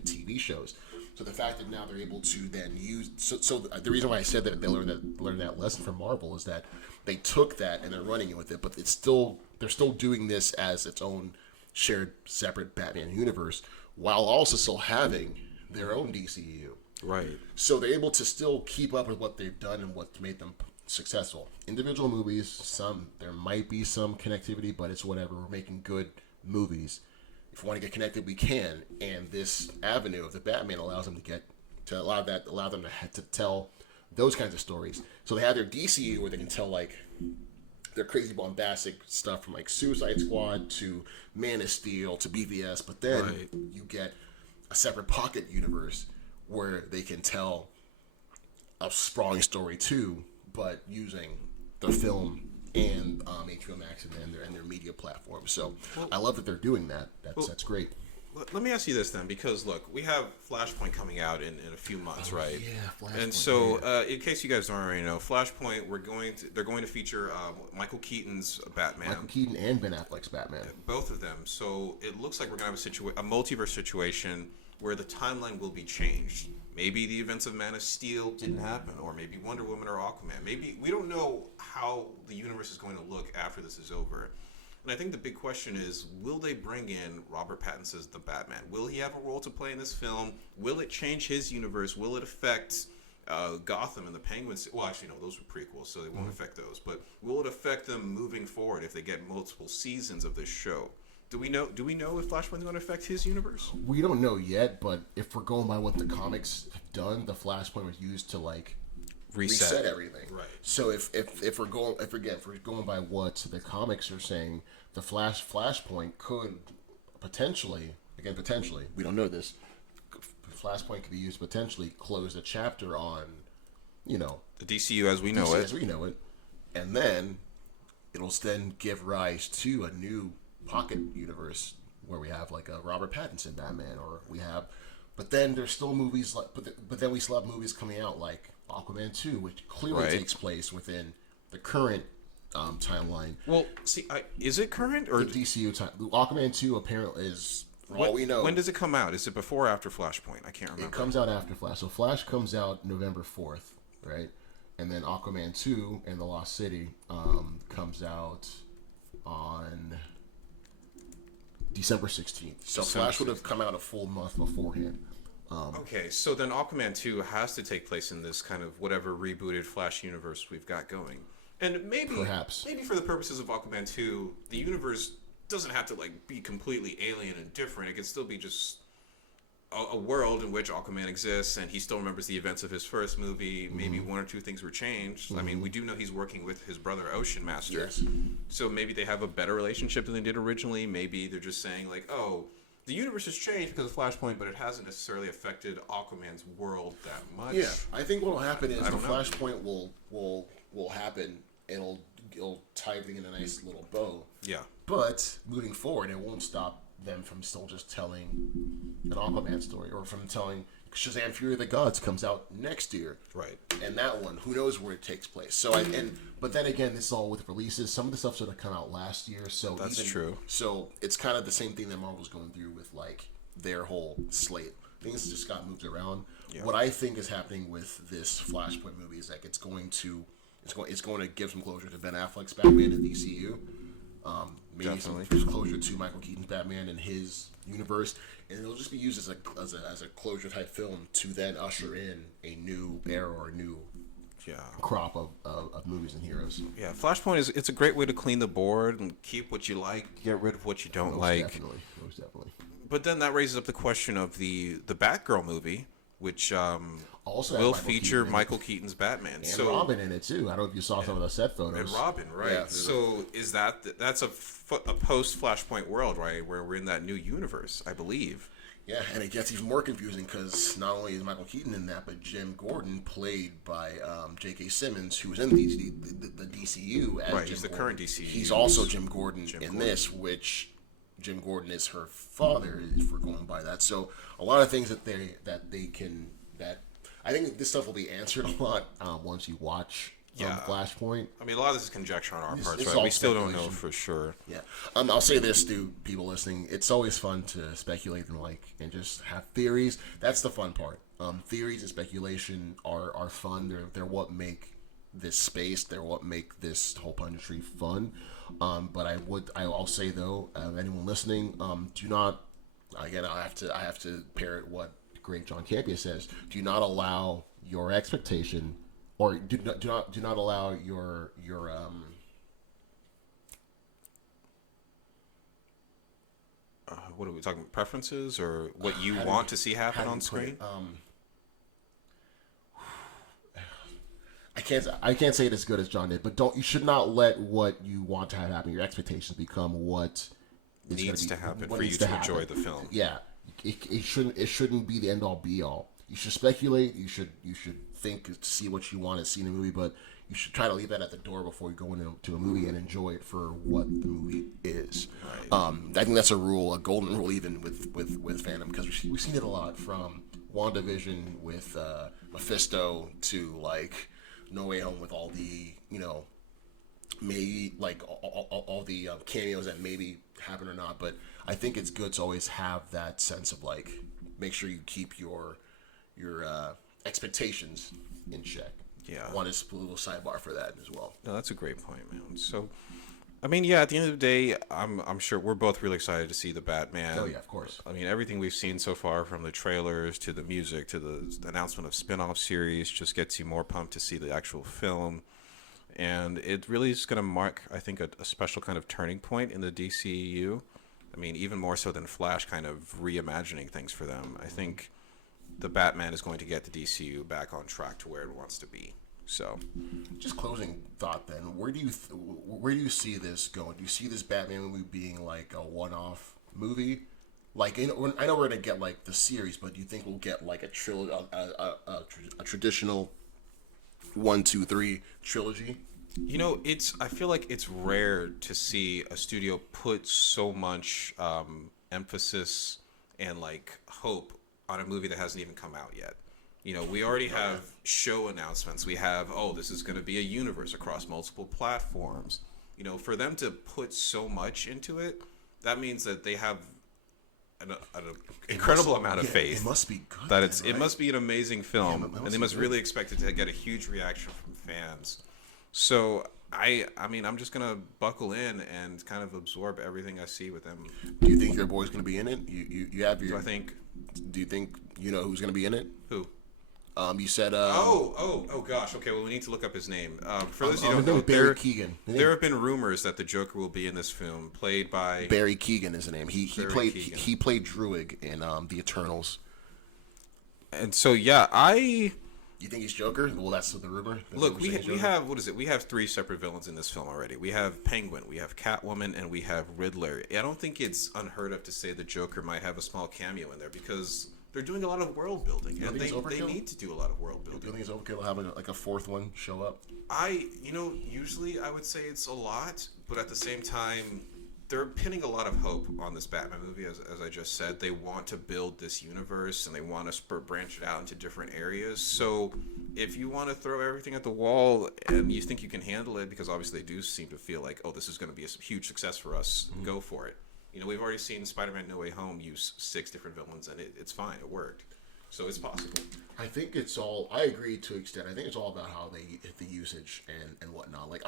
TV shows. So the fact that now they're able to then use so the reason why I said that they learned that lesson from Marvel is that they took that and they're running with it, but they're still doing this as its own shared separate Batman universe while also still having their own DCU. Right. So they're able to still keep up with what they've done and what made them successful. Individual movies, there might be some connectivity, but it's whatever. We're making good movies. If we want to get connected, we can. And this avenue of the Batman allows them allow them to tell those kinds of stories. So they have their DCU where they can tell like their crazy bombastic stuff from like Suicide Squad to Man of Steel to BVS, but then you get a separate pocket universe where they can tell a sprawling story too, but using the film and HBO Max and their media platform. So I love that they're doing that. That's great. Let me ask you this then, because look, we have Flashpoint coming out in a few months, right? Yeah, Flashpoint. And so, in case you guys don't already know, Flashpoint, they're going to feature Michael Keaton's Batman. Michael Keaton and Ben Affleck's Batman. Both of them. So it looks like we're going to have a multiverse situation where the timeline will be changed. Maybe the events of Man of Steel didn't happen, or maybe Wonder Woman or Aquaman. Maybe we don't know how the universe is going to look after this is over. And I think the big question is, will they bring in Robert Pattinson's The Batman? Will he have a role to play in this film? Will it change his universe? Will it affect Gotham and the Penguins? Well, actually, no, those were prequels, so they won't affect those. But will it affect them moving forward if they get multiple seasons of this show? Do we know if Flashpoint's going to affect his universe? We don't know yet, but if we're going by what the comics have done, the Flashpoint was used to like reset everything. Right. So if we're going by what the comics are saying, the Flashpoint could potentially, we don't know this, Flashpoint could be used to potentially close the chapter on, the DCU as we know it. And then it'll then give rise to a new pocket universe where we have like a Robert Pattinson Batman, but then there's still movies but then we still have movies coming out like Aquaman 2, which clearly takes place within the current timeline. Well, see, is it current or the DCU time? Aquaman 2 apparently is all we know. When does it come out? Is it before or after Flashpoint? I can't remember. It comes out after Flash. So Flash comes out November 4th, right? And then Aquaman 2 and the Lost City comes out on December 16th. So Flash would have come out a full month beforehand. Okay, so then Aquaman 2 has to take place in this kind of whatever rebooted Flash universe we've got going. And maybe for the purposes of Aquaman 2, the universe doesn't have to like be completely alien and different. It can still be just a world in which Aquaman exists and he still remembers the events of his first movie. Maybe one or two things were changed. I mean, we do know he's working with his brother Ocean Master. Yes. So maybe they have a better relationship than they did originally. Maybe they're just saying like, oh, the universe has changed because of Flashpoint, but it hasn't necessarily affected Aquaman's world that much. Yeah, I think what will happen is the don't know. Flashpoint will happen. It'll tie everything in a nice little bow. Yeah. But moving forward, it won't stop them from still just telling an Aquaman story, or from telling Shazam: Fury of the Gods comes out next year. Right. And that one, who knows where it takes place. So but then again, this is all with releases. Some of the stuff sort of come out last year, so That's true. So it's kind of the same thing that Marvel's going through with like their whole slate. Things just got moved around. Yeah. What I think is happening with this Flashpoint movie is like it's going to give some closure to Ben Affleck's Batman in DCU. Maybe Definitely. some closure to Michael Keaton's Batman and his universe, and it'll just be used as a closure type film to then usher in a new era or a new crop of movies and heroes. Yeah, Flashpoint it's a great way to clean the board and keep what you like, get rid of what you don't like. Most definitely. But then that raises up the question of the Batgirl movie, which Also will have feature Michael Keaton's Batman. And Robin in it too. I don't know if you saw some of the set photos. And Robin, right? Yeah. So is that's a post Flashpoint world, right, where we're in that new universe, I believe. Yeah, and it gets even more confusing because not only is Michael Keaton in that, but Jim Gordon, played by J.K. Simmons, who was in the DCU as Right, Jim he's the Gordon. current DCU. He's also Jim Gordon this, which Jim Gordon is her father, if we're going by that. So a lot of things that I think this stuff will be answered a lot once you watch Flashpoint. I mean, a lot of this is conjecture on our parts, it's right? all We still don't know speculation. for sure. Yeah. I'll say this to people listening: it's always fun to speculate and just have theories. That's the fun part. Theories and speculation are fun. They're what make this space. They're what make this whole punditry fun. But I'll say though, anyone listening, do not. Again, I have to parrot what great John Campea says. Do not allow your expectation, or do not allow your What are we talking about? Preferences or what you want to see happen on screen? I can't say it as good as John did, but you should not let what you want to have happen, your expectations, become what Needs to happen for you to enjoy the film. Yeah, it shouldn't be the end all be all. You should speculate. You should think to see what you want to see in a movie, but you should try to leave that at the door before you go into a movie and enjoy it for what the movie is. Right. I think that's a golden rule, even with Phandom, because we've seen it a lot from WandaVision with Mephisto to like No Way Home with all the maybe like all the cameos that maybe happen or not. But I think it's good to always have that sense of like make sure you keep your expectations in check. Yeah. One is a little sidebar for that as well. No, that's a great point, man. So, I mean, yeah, at the end of the day, I'm sure we're both really excited to see the Batman. Oh yeah, of course. I mean, everything we've seen so far, from the trailers to the music to the announcement of spin-off series, just gets you more pumped to see the actual film. And it really is going to mark, I think, a special kind of turning point in the DCEU. I mean, even more so than Flash kind of reimagining things for them. I think the Batman is going to get the DCU back on track to where it wants to be. So, just closing thought then, where do you see this going? Do you see this Batman movie being like a one-off movie? Like, I know we're gonna get like the series, but do you think we'll get like a traditional 1, 2, 3 trilogy? I feel like it's rare to see a studio put so much emphasis and like hope on a movie that hasn't even come out yet. We already have show announcements. We have, this is going to be a universe across multiple platforms. For them to put so much into it, that means that they have an incredible amount of faith. It must be good. That it must be an amazing film, and they must really expect it to get a huge reaction from fans. So I'm just gonna buckle in and kind of absorb everything I see with them. Do you think your boy's gonna be in it? You have your. Do you think you know who's gonna be in it? Who? You said. Oh gosh. Okay. Well, we need to look up his name. For those who don't know, Barry Keoghan. There have been rumors that the Joker will be in this film, played by Barry Keoghan is the name. He played Druig in the Eternals. And so yeah, I You think he's Joker? Well, that's the rumor. Look, we have, what is it? We have 3 separate villains in this film already. We have Penguin, we have Catwoman, and we have Riddler. I don't think it's unheard of to say the Joker might have a small cameo in there because they're doing a lot of world building, and they need to do a lot of world building. Do you think it's overkill having a 4th one show up? Usually I would say it's a lot, but at the same time, they're pinning a lot of hope on this Batman movie, as I just said. They want to build this universe, and they want to branch it out into different areas. So if you want to throw everything at the wall and you think you can handle it, because obviously they do seem to feel like, oh, this is going to be a huge success for us, go for it. We've already seen Spider-Man No Way Home use 6 different villains, and it's fine. It worked. So it's possible. I think I agree to an extent. I think it's all about how they hit the usage and whatnot. Like,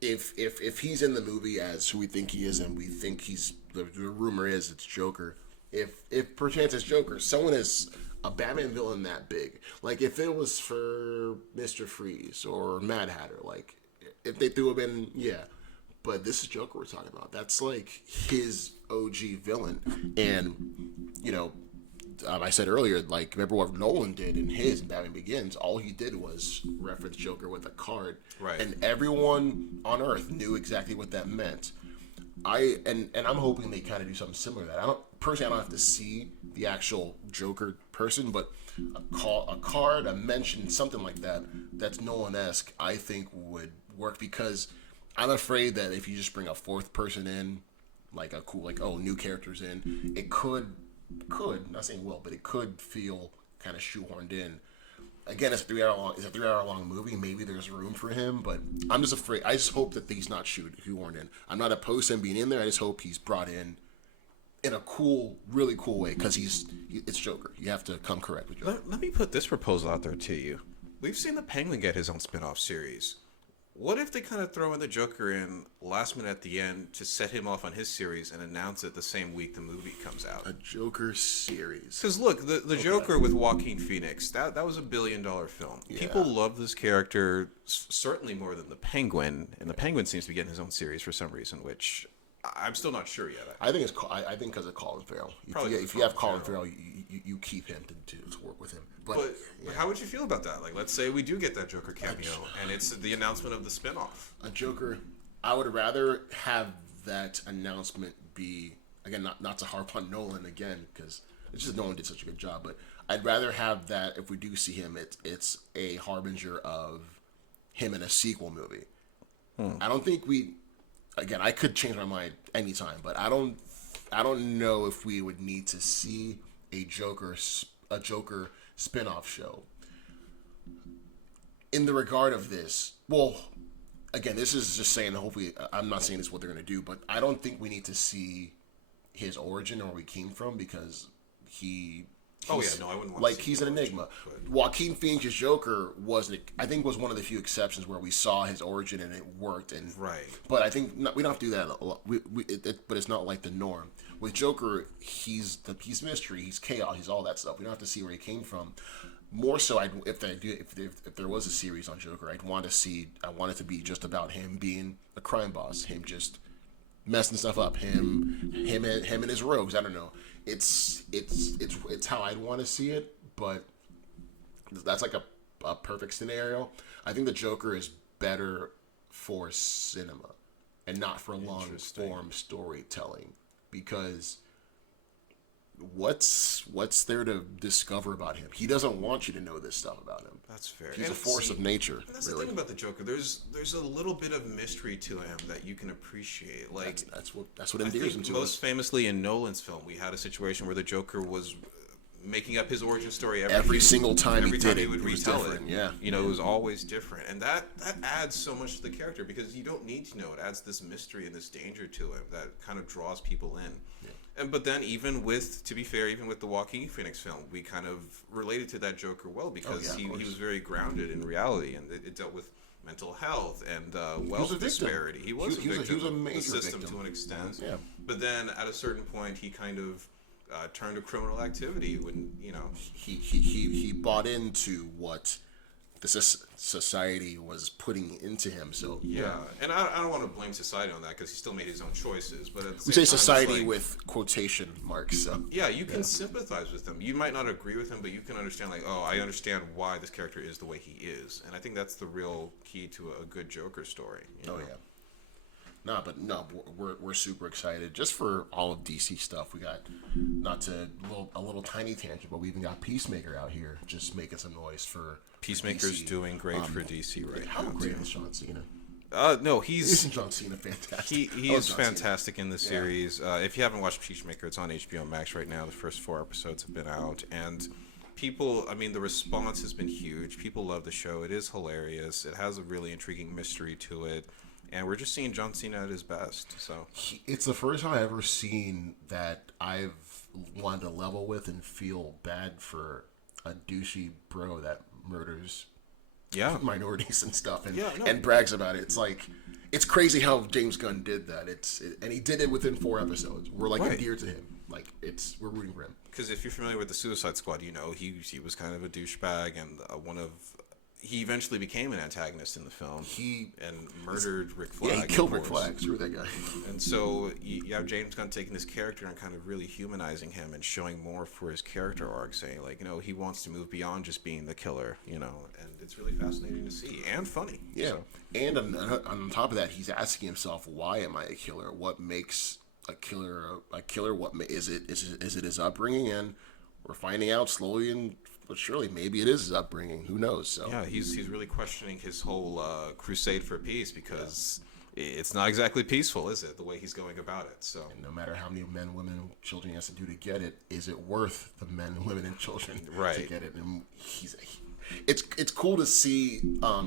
If he's in the movie as who we think he is, and we think he's the rumor is it's Joker. If perchance it's Joker, someone is a Batman villain that big. Like if it was for Mr. Freeze or Mad Hatter, like if they threw him in, yeah. But this is Joker we're talking about. That's like his OG villain, and I said earlier, like, remember what Nolan did in his Batman Begins? All he did was reference Joker with a card. Right. And everyone on Earth knew exactly what that meant. And I'm hoping they kind of do something similar to that. I don't have to see the actual Joker person, but a card, a mention, something like that, that's Nolan-esque, I think would work, because I'm afraid that if you just bring a 4th person in, like a cool, like, oh, new characters in, it could, not saying will, but it could feel kind of shoehorned in. Again, it's a 3-hour long movie. Maybe there's room for him, but I'm just afraid. I just hope that he's not shoehorned in. I'm not opposed to him being in there. I just hope he's brought in a cool, really cool way, because it's Joker. You have to come correct with Joker. Let me put this proposal out there to you. We've seen the Penguin get his own spin-off series. What if they kind of throw in the Joker in last minute at the end to set him off on his series and announce it the same week the movie comes out? A Joker series. Because look, the Joker with Joaquin Phoenix, that was $1 billion film. Yeah. People love this character certainly more than the Penguin, and the Penguin seems to be getting his own series for some reason, which I'm still not sure yet. I think because of Colin Farrell. If you have Colin Farrell, you keep him to work with him. But how would you feel about that? Like, let's say we do get that Joker cameo, and it's the announcement of the spinoff. A Joker, I would rather have that announcement be, again, not to harp on Nolan again, because it's just Nolan did such a good job, but I'd rather have that, if we do see him, it's a harbinger of him in a sequel movie. I don't think again, I could change my mind anytime, but I don't know if we would need to see a Joker spin-off show. In the regard of this, well, again, this is just saying, hopefully, I'm not saying this is what they're going to do, but I don't think we need to see his origin or where he came from, because I wouldn't want to see he's an enigma. But Joaquin Phoenix's Joker was one of the few exceptions where we saw his origin and it worked. And right. But I think we don't have to do that a lot. But it's not like the norm. With Joker, he's mystery, he's chaos, he's all that stuff. We don't have to see where he came from. More so, if there was a series on Joker, I want it to be just about him being a crime boss, him just messing stuff up, him and his rogues. I don't know. It's how I'd want to see it, but that's like a perfect scenario. I think the Joker is better for cinema and not for long form storytelling, because what's there to discover about him? He doesn't want you to know this stuff about him. That's fair. He's a force of nature. That's really the thing about the Joker. There's a little bit of mystery to him that you can appreciate. Like that's what endears him to us. Most famously in Nolan's film, we had a situation where the Joker was making up his origin story every single time he would retell it. Yeah, it was always different, and that adds so much to the character, because you don't need to know. It adds this mystery and this danger to him that kind of draws people in. Yeah. But then even with the Joaquin Phoenix film, we kind of related to that Joker well, because he was very grounded in reality, and it dealt with mental health and wealth disparity. He was a victim. He was a major of the system victim. to an extent. Yeah. But then at a certain point, he kind of turned to criminal activity when he bought into what society was putting into him. So Yeah, and I don't want to blame society on that because he still made his own choices. But at the we same say time, society it's like, with quotation marks. So yeah, you can sympathize with him. You might not agree with him, but you can understand, like, oh, I understand why this character is the way he is. And I think that's the real key to a good Joker story. You know? yeah. No, we're super excited just for all of DC stuff. We got a little tiny tangent, but we even got Peacemaker out here just making some noise for Peacemaker's DC. doing great for DC right How now. great too. is John Cena? No, he's Isn't John Cena fantastic? he Oh, is John Cena. fantastic in the series. If you haven't watched Peacemaker, it's on HBO Max right now. The first 4 episodes have been out, and people, I mean, the response has been huge. People love the show. It is hilarious. It has a really intriguing mystery to it, and we're just seeing John Cena at his best. So It's the first time I've ever seen that I've wanted to level with and feel bad for a douchey bro that murders yeah, minorities and stuff and, Yeah, no. and brags about it. It's like, it's crazy how James Gunn did that. And he did it within 4 episodes. We're like Right. endeared to him. Like we're rooting for him. because if you're familiar with the Suicide Squad, you know he was kind of a douchebag and he eventually became an antagonist in the film. And murdered Rick Flag. Yeah, he killed of Rick course. Flag. Screw that guy. And so you have James Gunn taking this character and kind of really humanizing him and showing more for his character arc, saying, like, he wants to move beyond just being the killer, and it's really fascinating to see and funny. Yeah, So, and on top of that, he's asking himself, "Why am I a killer? What makes a killer a killer? Is it his upbringing?" And we're finding out slowly but surely, maybe it is his upbringing. Who knows? So yeah, he's really questioning his whole crusade for peace because it's not exactly peaceful, is it? The way he's going about it. So no matter how many men, women, and children he has to do to get it, is it worth the men, women, and children to Right. get it? And it's cool to see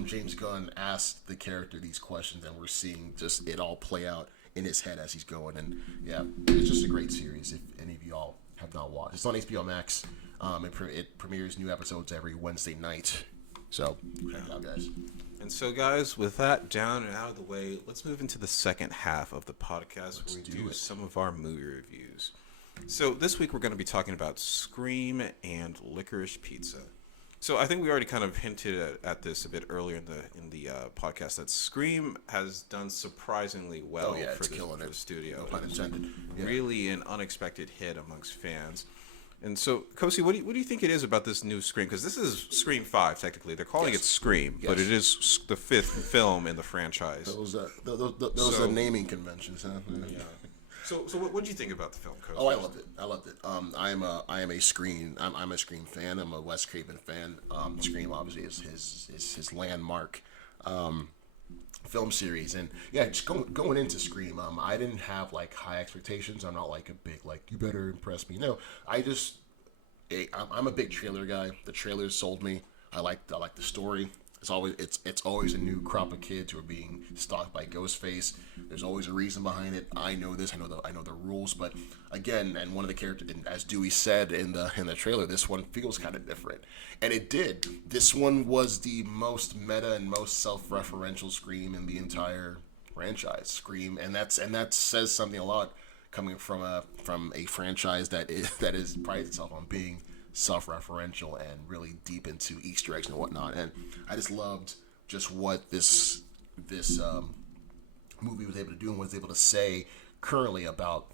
James Gunn ask the character these questions, and we're seeing just it all play out in his head as he's going. And yeah, it's just a great series. If any of y'all have not watched, it's on HBO Max. It premieres new episodes every Wednesday night. So check it out, guys. And so, guys, with that down and out of the way, let's move into the second half of the podcast where we do some of our movie reviews. So this week we're going to be talking about Scream and Licorice Pizza. So I think we already kind of hinted at this a bit earlier in the podcast that Scream has done surprisingly well for the studio. No pun intended. Yeah. Really an unexpected hit amongst fans. And so, Kosi, what do you think it is about this new Scream? Because this is Scream 5, technically. They're calling it Scream, but it is the 5th film in the franchise. Those are naming conventions, huh? Yeah. So what do you think about the film, Kosi? Oh, I loved it. I am a Scream. I'm a Scream fan. I'm a Wes Craven fan. Scream obviously is his landmark film series, and yeah, just going into Scream, I didn't have like high expectations. I'm not like a big you better impress me. No, I'm a big trailer guy. The trailers sold me. I like the story. It's always a new crop of kids who are being stalked by Ghostface. There's always a reason behind it. I know this. I know the rules. But again, and one of the characters, as Dewey said in the trailer, this one feels kind of different, and it did. This one was the most meta and most self-referential Scream in the entire franchise. Scream, and that says something a lot coming from a franchise that is prides itself on being self-referential and really deep into Easter eggs and whatnot. And I just loved just what this movie was able to do and was able to say currently about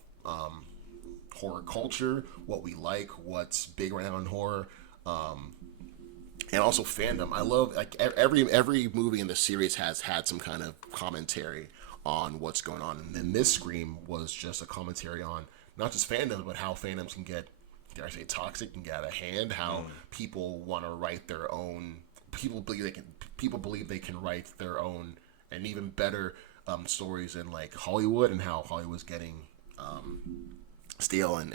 horror culture, what we like, what's big right now in horror, and also fandom. I love every movie in the series has had some kind of commentary on what's going on, and then this Scream was just a commentary on not just fandom, but how fandoms can get, dare I say, toxic and get out of hand. How people want to write their own. People believe they can write their own and even better stories in like Hollywood, and how Hollywood's getting stale and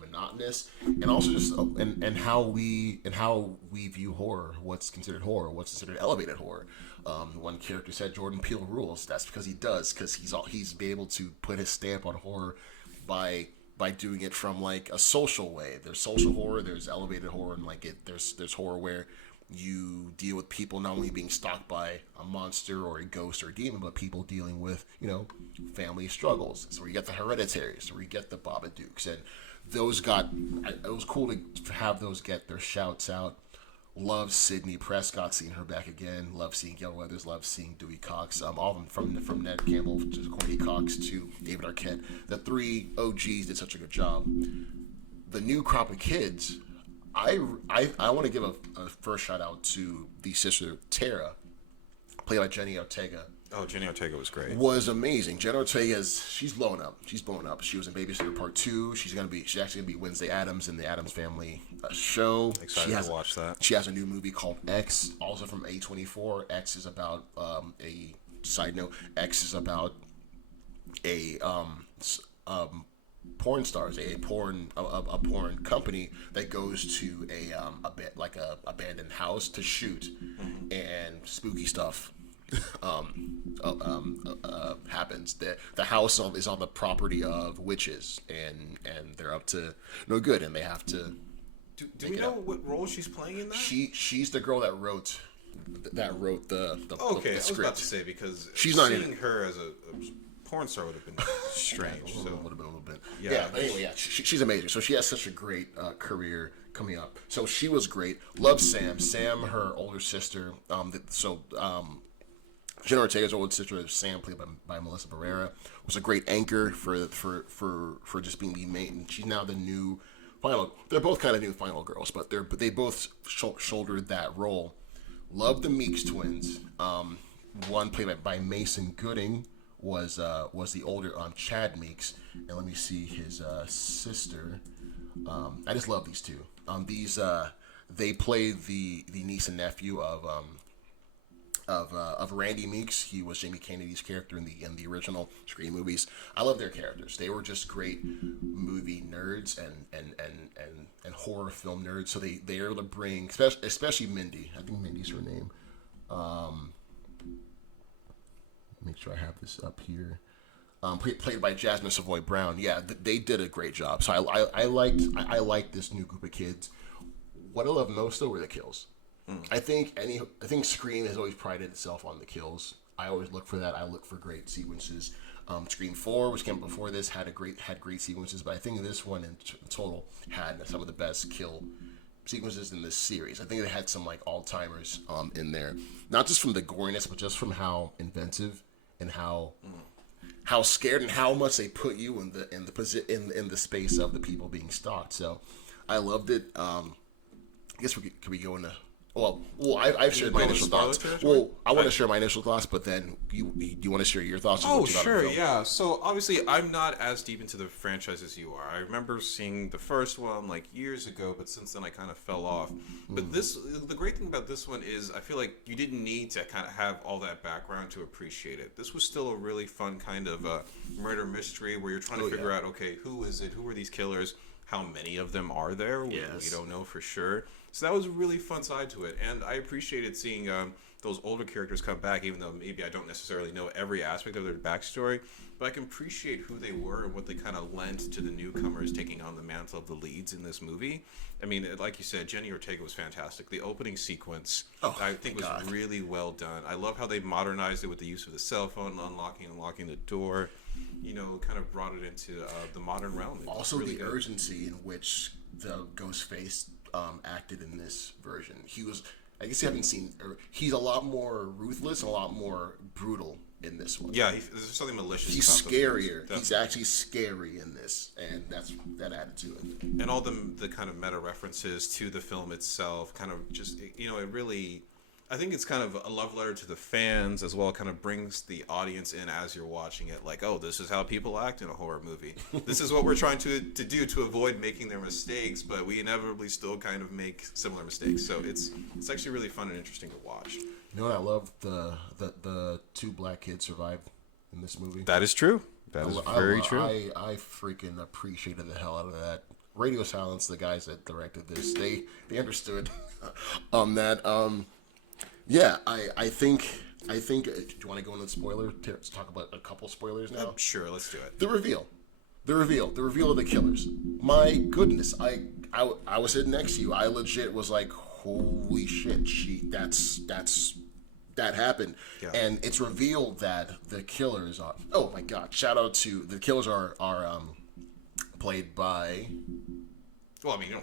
monotonous, and also just and how we view horror. What's considered horror? What's considered elevated horror? One character said Jordan Peele rules. That's because he does, because he's been able to put his stamp on horror by doing it from like a social way. There's social horror, there's elevated horror, and there's horror where you deal with people not only being stalked by a monster or a ghost or a demon, but people dealing with family struggles. So where you get the Hereditary, so where you get the Babadooks, and those it was cool to have those get their shouts out Love Sydney Prescott, seeing her back again. Love seeing Gail Weathers. Love seeing Dewey Cox. All of them from Ned Campbell to Courtney Cox to David Arquette. The three OGs did such a good job. The new crop of kids, I want to give a first shout out to the sister Tara, played by Jenny Ortega. Oh, Jenny Ortega was great. Was amazing. Jenny Ortega she's blowing up. She's blowing up. She was in Babysitter Part 2. She's actually gonna be Wednesday Addams in the Addams Family show. Excited to watch that. She has a new movie called X, also from A24. X is about a side note. X is about a porn stars, a porn company that goes to a bit like a abandoned house to shoot, and spooky stuff happens. The house is on the property of witches, and they're up to no good, and they have to. Do we know what role she's playing in that? She's the girl that wrote the okay, the I was script. about to say, because she's not seeing her as a porn star would have been strange. Would have been a little bit. Yeah. Yeah, but anyway, she's amazing. So she has such a great career coming up. So she was great. Love Sam. Sam, her older sister. Jenna Ortega's older sister, Sam, played by Melissa Barrera, was a great anchor for just being the main. She's now the new final. They're both kind of new final girls, but they both shouldered that role. Love the Meeks Twins. One played by Mason Gooding was the older Chad Meeks, and let me see his sister. I just love these two. They play the niece and nephew of Randy Meeks. He was Jamie Kennedy's character in the original Scream movies. I love their characters. They were just great movie nerds and horror film nerds. So they are able to bring, especially Mindy. I think Mindy's her name. Make sure I have this up here. Played by Jasmine Savoy Brown. Yeah, they did a great job. So I liked this new group of kids. What I love most though were the kills. I think Scream has always prided itself on the kills. I always look for that. I look for great sequences. Scream 4, which came before this, had great sequences, but I think this one in total had some of the best kill sequences in this series. I think they had some like all-timers in there, not just from the goriness, but just from how inventive and how scared and how much they put you in the space of the people being stalked. So I loved it. I guess could we go into. Well, I've shared my initial thoughts. Well, I want to share my initial thoughts, but then you want to share your thoughts? Oh, sure, yeah. So obviously, I'm not as deep into the franchise as you are. I remember seeing the first one like years ago, but since then I kind of fell off. But the great thing about this one is I feel like you didn't need to kind of have all that background to appreciate it. This was still a really fun kind of murder mystery where you're trying to figure out, okay, who is it? Who are these killers? How many of them are there? Yes. We don't know for sure. So that was a really fun side to it, and I appreciated seeing those older characters come back, even though maybe I don't necessarily know every aspect of their backstory, but I can appreciate who they were and what they kind of lent to the newcomers taking on the mantle of the leads in this movie. I mean, like you said, Jenny Ortega was fantastic. The opening sequence, I think, was really well done. I love how they modernized it with the use of the cell phone, unlocking the door. You know, kind of brought it into the modern realm. Also, really the urgency in which the Ghostface acted in this version. He was, I guess you haven't seen, he's a lot more ruthless and a lot more brutal in this one. Yeah, there's something malicious. He's scarier. He's actually scary in this, and that added to it. And all the kind of meta references to the film itself, kind of just, you know, it really, I think it's kind of a love letter to the fans as well. It kind of brings the audience in as you're watching it, like, oh, this is how people act in a horror movie. This is what we're trying to do to avoid making their mistakes, but we inevitably still kind of make similar mistakes. So it's actually really fun and interesting to watch. You know what I love? The two black kids survived in this movie. That is true. That is very true. I freaking appreciated the hell out of that. Radio Silence, the guys that directed this, they understood on that. Yeah, I think. Do you want to go into the spoiler? Let's talk about a couple spoilers now. Sure, let's do it. The reveal of the killers. My goodness, I was sitting next to you. I legit was like, holy shit, that happened. Yeah. And it's revealed that the killers are. Oh my god! Shout out to the killers are played by. Well, I mean, I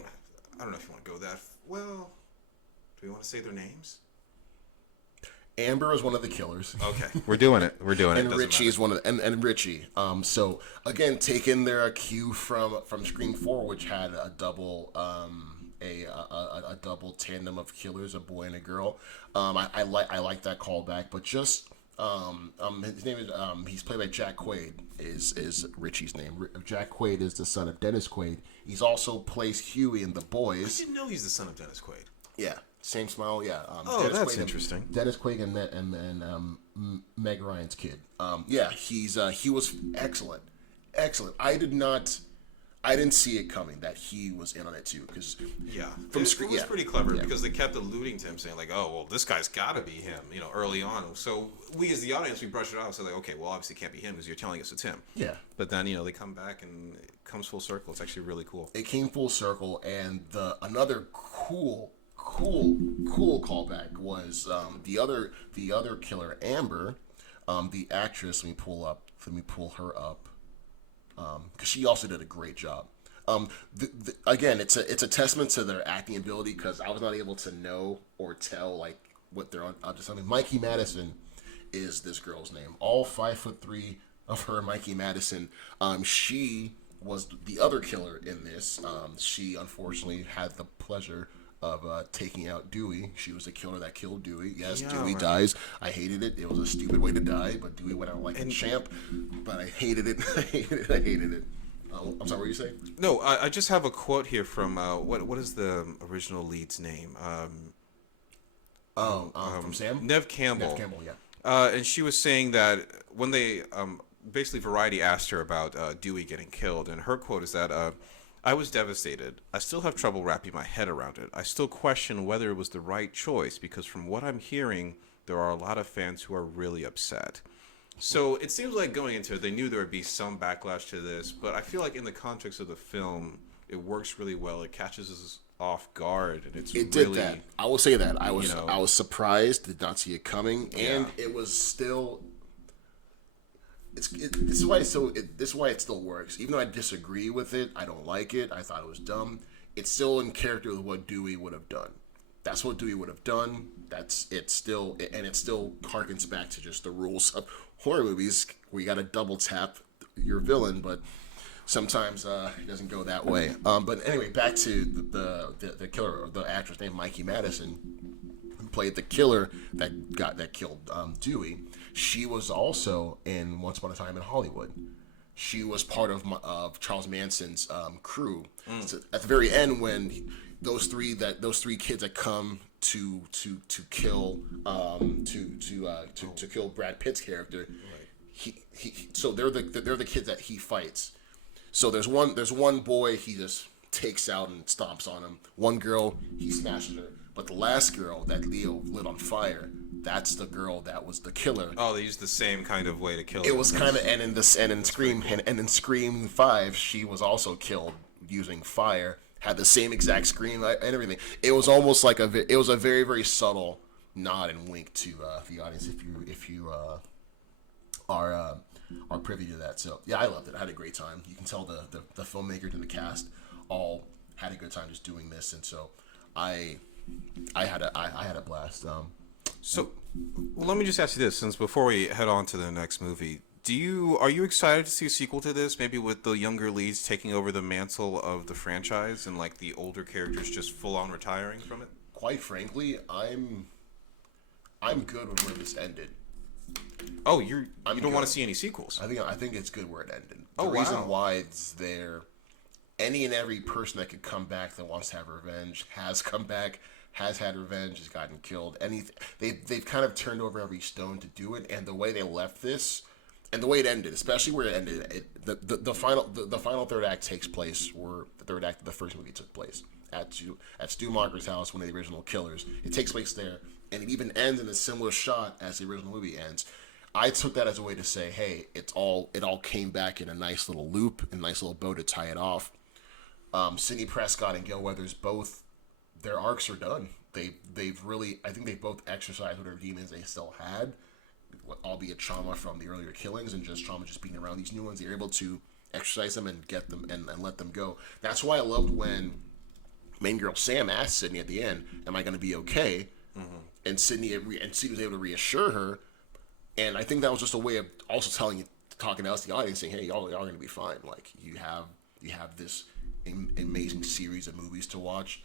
don't know if you want to go that well. we want to say their names? Amber is one of the killers. Okay, we're doing it. And Richie is one of and Richie. So again, taking their cue from Scream 4, which had a double a double tandem of killers, a boy and a girl. I like that callback, but just his name is he's played by Jack Quaid is Richie's name. Jack Quaid is the son of Dennis Quaid. He's also plays Huey in The Boys. I didn't know he's the son of Dennis Quaid. Yeah. Same smile, yeah. Dennis that's Quaid interesting. Dennis Quaid and Meg Ryan's kid. He was excellent. I didn't see it coming that he was in on it too, because it was pretty clever because they kept alluding to him, saying like, "Oh, well, this guy's got to be him," early on. So we as the audience, we brush it off, so like, okay, well, obviously it can't be him because you're telling us it's him. Yeah. But then they come back and it comes full circle. It's actually really cool. It came full circle, and another cool callback was the other killer, Amber, the actress. Let me pull her up because she also did a great job. Again, it's a testament to their acting ability, because I was not able to know or tell like what they're on. Mikey Madison is this girl's name. All 5'3" of her, Mikey Madison. She was the other killer in this. She unfortunately had the pleasure of taking out Dewey. She was the killer that killed Dewey. Yes, Dewey dies. I hated it. It was a stupid way to die, but Dewey went out like a champ. But I hated it. I hated it. I'm sorry, what were you saying? No, I just have a quote here from what is the original lead's name? From Sam? Nev Campbell. Nev Campbell, yeah. And she was saying that when they basically Variety asked her about Dewey getting killed, and her quote is that I was devastated. I still have trouble wrapping my head around it. I still question whether it was the right choice, because from what I'm hearing, there are a lot of fans who are really upset. So it seems like going into it, they knew there would be some backlash to this, but I feel like in the context of the film, it works really well. It catches us off guard, and it did that. I will say that I was surprised, did not see it coming, and it was still. This is why it still works. Even though I disagree with it, I don't like it, I thought it was dumb, it's still in character with what Dewey would have done. That's what Dewey would have done. It still harkens back to just the rules of horror movies. We got to double tap your villain, but sometimes it doesn't go that way. But anyway, back to the killer, the actress named Mikey Madison, who played the killer that killed Dewey. She was also in Once Upon a Time in Hollywood. She was part of Charles Manson's crew. So at the very end, when those three kids that come to kill to kill Brad Pitt's character, so they're the kids that he fights. So there's one boy he just takes out and stomps on him. One girl he smashes her, but the last girl that Leo lit on fire, that's the girl that was the killer. Oh, they used the same kind of way to kill her. It was kind of, and in Scream 5, she was also killed using fire. Had the same exact scream and everything. It was almost like a very, very subtle nod and wink to the audience if you are privy to that. So yeah, I loved it. I had a great time. You can tell the filmmakers and the cast all had a good time just doing this, and so I had a blast. So, let me just ask you this, since before we head on to the next movie, are you excited to see a sequel to this, maybe with the younger leads taking over the mantle of the franchise and like the older characters just full on retiring from it? Quite frankly, I'm good with where this ended. Oh, you don't want to see any sequels? I think it's good where it ended. The reason why it's there, any and every person that could come back that wants to have revenge has come back, has had revenge, has gotten killed. They've kind of turned over every stone to do it, and the way they left this, and the way it ended, especially where it ended, the final third act takes place where the third act of the first movie took place at Stu Macher's house, one of the original killers. It takes place there, and it even ends in a similar shot as the original movie ends. I took that as a way to say, hey, it all came back in a nice little loop, a nice little bow to tie it off. Sidney Prescott and Gil Weathers, both their arcs are done. I think they both exercised whatever demons they still had, albeit trauma from the earlier killings and just trauma just being around these new ones. They're able to exercise them and get them and let them go. That's why I loved when main girl Sam asks Sydney at the end, "Am I going to be okay?" And Sydney was able to reassure her. And I think that was just a way of also talking to us, the audience, saying, "Hey, y'all are going to be fine. Like you have this amazing series of movies to watch.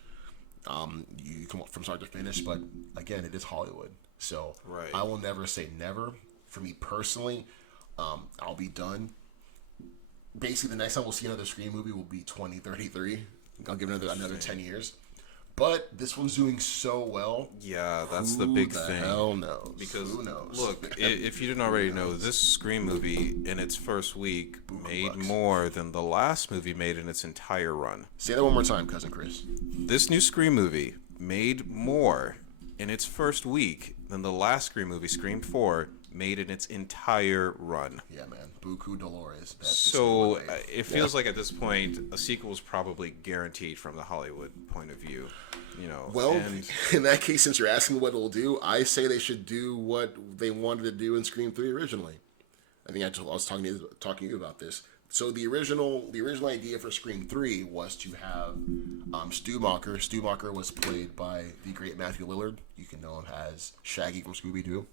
You come from start to finish, but again, it is Hollywood, so Right. I will never say never. For me personally, I'll be done. Basically, the next time we'll see another Scream movie will be 2033. I'll give it another 10 years. But this one's doing so well. Yeah, that's the big Who the thing. hell knows? Because Who knows? look, if you didn't already know, this Scream movie in its first week made bucks. more than the last movie made in its entire run. Say that one more time, cousin Chris. This new Scream movie made more in its first week than the last Scream movie, Scream 4, made in its entire run. Yeah, man. Buku Dolores. So it feels like at this point a sequel is probably guaranteed from the Hollywood point of view, you know. Well, and in that case, since you're asking what it'll do, I say they should do what they wanted to do in Scream 3 originally. I think I was talking to you about this. So the original idea for Scream 3 was to have Stu Macher. Stu Macher was played by the great Matthew Lillard. You can know him as Shaggy from Scooby-Doo.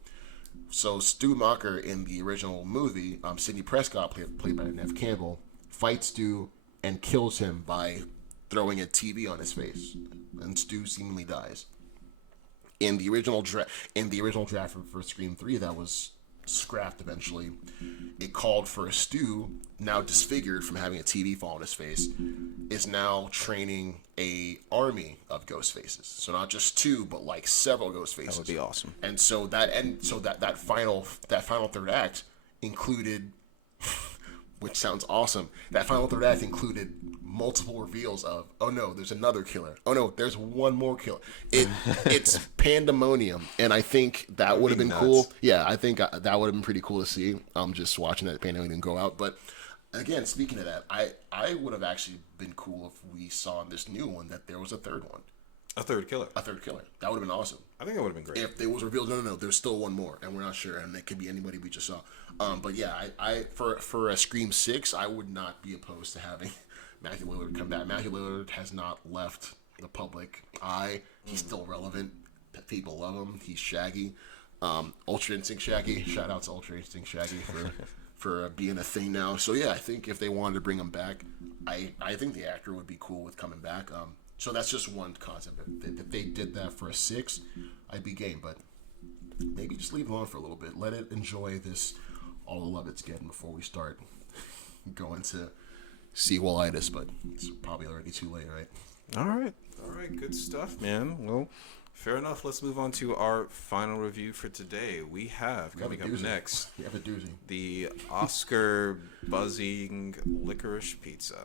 So Stu Macher in the original movie, Sidney Prescott, played by Neve Campbell, fights Stu and kills him by throwing a TV on his face, and Stu seemingly dies. In the original draft for Scream 3, that was scrapped eventually. It called for Stu, now disfigured from having a TV fall on his face, is now training a army of ghost faces. So not just two, but like several ghost faces. that would be awesome. And so that final third act included, which sounds awesome. That final third act included multiple reveals of, oh no, there's another killer. Oh no, there's one more killer. It's pandemonium, and I think that would have been cool. Yeah, I think that would have been pretty cool to see. Just watching that pandemonium go out. But again, speaking of that, I would have actually been cool if we saw in this new one that there was a third one. A third killer. A third killer. That would have been awesome. I think that would have been great. If it was revealed, no, there's still one more, and we're not sure, and it could be anybody we just saw. But yeah, I for a Scream 6, I would not be opposed to having Matthew Lillard come back. Matthew Lillard has not left the public eye. He's still relevant. People love him. He's Shaggy. Ultra Instinct Shaggy. Shout out to Ultra Instinct Shaggy for being a thing now. So yeah, I think if they wanted to bring him back, I think the actor would be cool with coming back. So that's just one concept. If they did that for a 6, I'd be game. But maybe just leave it alone for a little bit. Let it enjoy all the love it's getting before we start going to sequelitis. But it's probably already too late, right? All right, good stuff, man. Well, fair enough. Let's move on to our final review for today. We have coming up next. You have a doozy. The Oscar buzzing Licorice Pizza.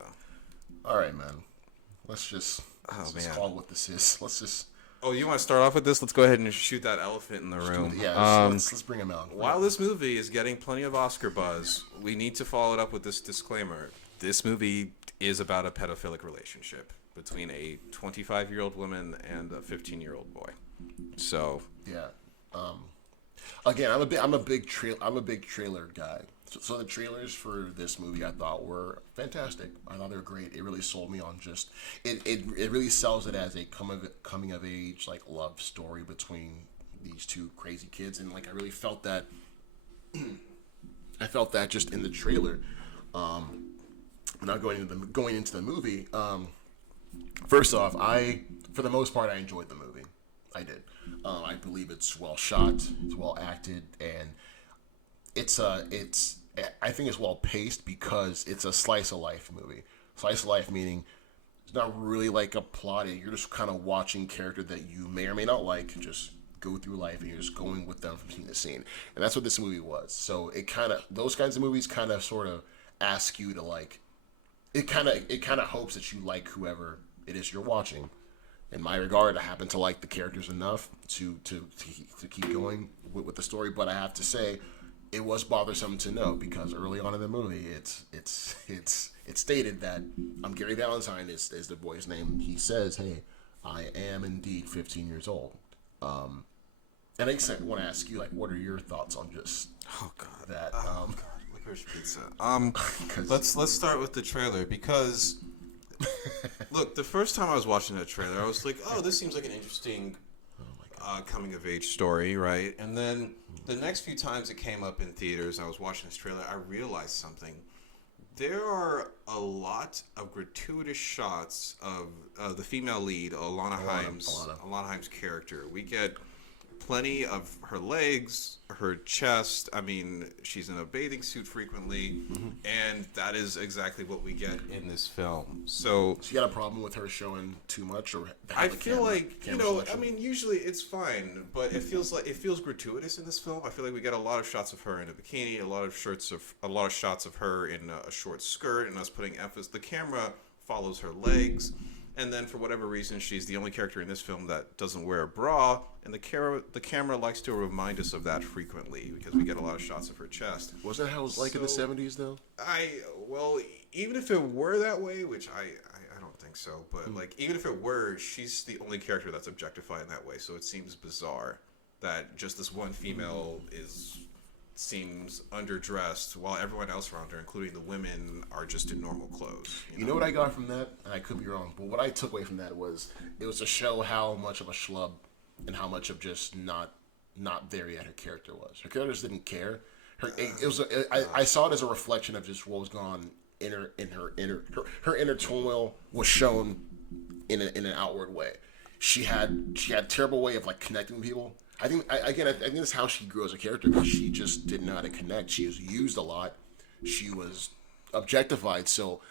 All right, man. Let's just call it what this is. Let's just. Oh, you want to start off with this? Let's go ahead and shoot that elephant in the room. Yeah, let's bring him out. While this movie is getting plenty of Oscar buzz, we need to follow it up with this disclaimer. This movie is about a pedophilic relationship between a 25-year-old woman and a 15-year-old boy. So yeah. Again, I'm a big trailer guy. So the trailers for this movie I thought were fantastic. I thought they were great. It really sold me on just it really sells it as a coming of age like love story between these two crazy kids, and like I really felt that just in the trailer. Not going into the movie. First off, for the most part I enjoyed the movie. I did. I believe it's well shot, it's well acted, and I think it's well paced because it's a slice of life movie. Slice of life meaning it's not really like a plot. You're just kind of watching character that you may or may not like just go through life, and you're just going with them from scene to scene. And that's what this movie was. So those kinds of movies kind of sort of ask you to like. It kind of hopes that you like whoever it is you're watching. In my regard, I happen to like the characters enough to keep going with the story. But I have to say, it was bothersome to know because early on in the movie, it's stated that Gary Valentine is the boy's name. He says, "Hey, I am indeed 15 years old." And I guess I want to ask you, like, what are your thoughts on just that? Licorice Pizza. Let's start with the trailer because Look, the first time I was watching that trailer, I was like, "Oh, this seems like an interesting coming of age story, right?" And then the next few times it came up in theaters, I was watching this trailer. I realized something. There are a lot of gratuitous shots of the female lead, Alana Haim's character. We get plenty of her legs, her chest. I mean, she's in a bathing suit frequently, and that is exactly what we get in this film. So you got a problem with her showing too much, or I feel like I mean, usually it's fine, but it feels gratuitous in this film. I feel like we get a lot of shots of her in a bikini, a lot of shots of her in a short skirt, and us putting emphasis. The camera follows her legs. And then, for whatever reason, she's the only character in this film that doesn't wear a bra, and the camera likes to remind us of that frequently because we get a lot of shots of her chest. Was that how it was like in the 70s, though? Even if it were that way, which I don't think so, but like even if it were, she's the only character that's objectified in that way. So it seems bizarre that just this one female seems underdressed while everyone else around her, including the women, are just in normal clothes. You know what I got from that? And I could be wrong, but what I took away from that was it was to show how much of a schlub and how much of just not there yet her character was. Her character just didn't care. I saw it as a reflection of just what was going on in her inner turmoil was shown in an outward way. She had terrible way of like connecting with people. I think that's how she grew as a character, because she just didn't know how to connect. She was used a lot. She was objectified. So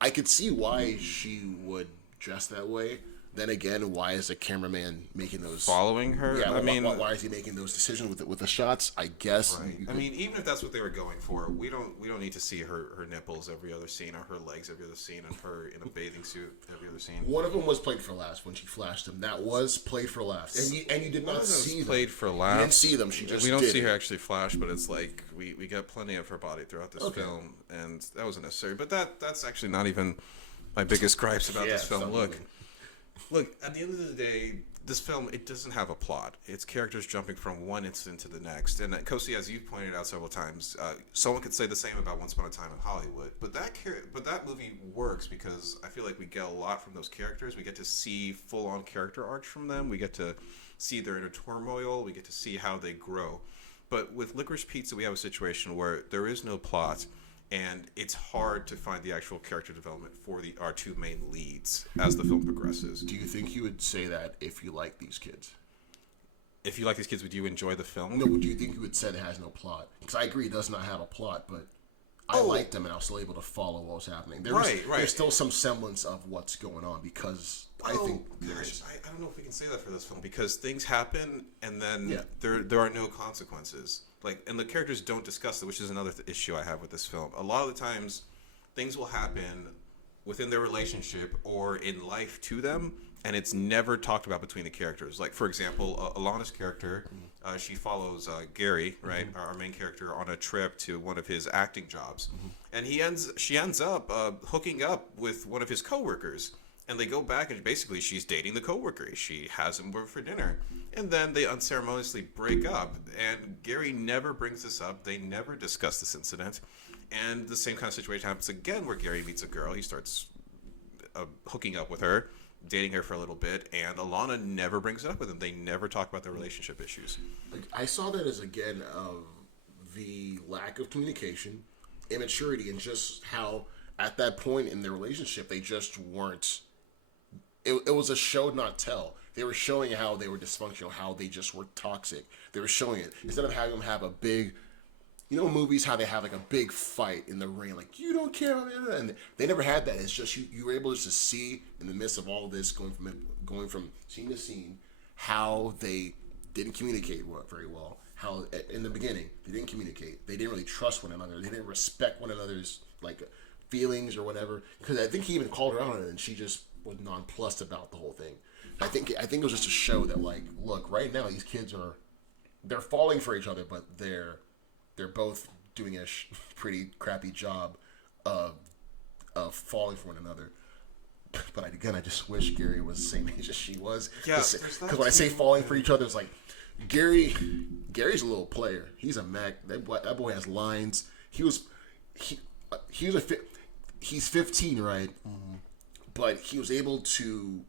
I could see why she would dress that way. Then again, why is the cameraman making those following her? Yeah, why is he making those decisions with the shots? I guess. Right. I mean, even if that's what they were going for, we don't need to see her nipples every other scene, or her legs every other scene, and her in a bathing suit every other scene. One of them was played for laughs when she flashed them. That was played for laughs, and you did not see them. Played for laughs. You didn't see them. We don't see her actually flash, but it's like we get plenty of her body throughout this film, and that wasn't necessary. But that's actually not even my biggest gripes about this film. Look, at the end of the day, this film, it doesn't have a plot. It's characters jumping from one incident to the next. And Kosi, as you've pointed out several times, someone could say the same about Once Upon a Time in Hollywood. But that movie works because I feel like we get a lot from those characters. We get to see full-on character arcs from them. We get to see their inner turmoil. We get to see how they grow. But with Licorice Pizza, we have a situation where there is no plot, and it's hard to find the actual character development for our two main leads as the film progresses. Do you think you would say that if you like these kids? If you like these kids, would you enjoy the film? No, would you think you would say it has no plot? Because I agree it does not have a plot, but I liked them and I was still able to follow what was happening. There's still some semblance of what's going on because I think there's... I don't know if we can say that for this film because things happen and then there are no consequences. And the characters don't discuss it, which is another issue I have with this film. A lot of the times, things will happen within their relationship or in life to them, and it's never talked about between the characters. Like, for example, Alana's character, she follows Gary, right, our main character, on a trip to one of his acting jobs, and she ends up hooking up with one of his coworkers. And they go back, and basically she's dating the coworker. She has him over for dinner. And then they unceremoniously break up. And Gary never brings this up. They never discuss this incident. And the same kind of situation happens again where Gary meets a girl. He starts hooking up with her, dating her for a little bit. And Alana never brings it up with him. They never talk about their relationship issues. I saw that as, again, of the lack of communication, immaturity, and just how at that point in their relationship, they just weren't... It was a show, not tell. They were showing how they were dysfunctional, how they just were toxic. They were showing it. Instead of having them have a big, movies, how they have like a big fight in the ring, like, you don't care. And they never had that. It's just you were able to just see in the midst of all of this, going from scene to scene, how they didn't communicate very well. How in the beginning, they didn't communicate. They didn't really trust one another. They didn't respect one another's feelings or whatever. Because I think he even called her out on it, and she just was nonplussed about the whole thing. I think it was just to show that, look, right now these kids they're falling for each other, but they're both doing a pretty crappy job of falling for one another. But I just wish Gary was the same age as she was. Yeah, because when I say falling for each other, it's like Gary's a little player. He's a Mac. That boy has lines. He's 15, right? Mm-hmm. but he was able to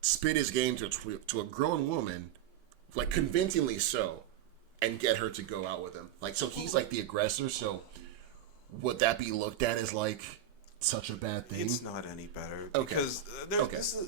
spit his game to a grown woman, like convincingly so, and get her to go out with him. Like, so he's like the aggressor. So would that be looked at as like such a bad thing? It's not any better Okay. because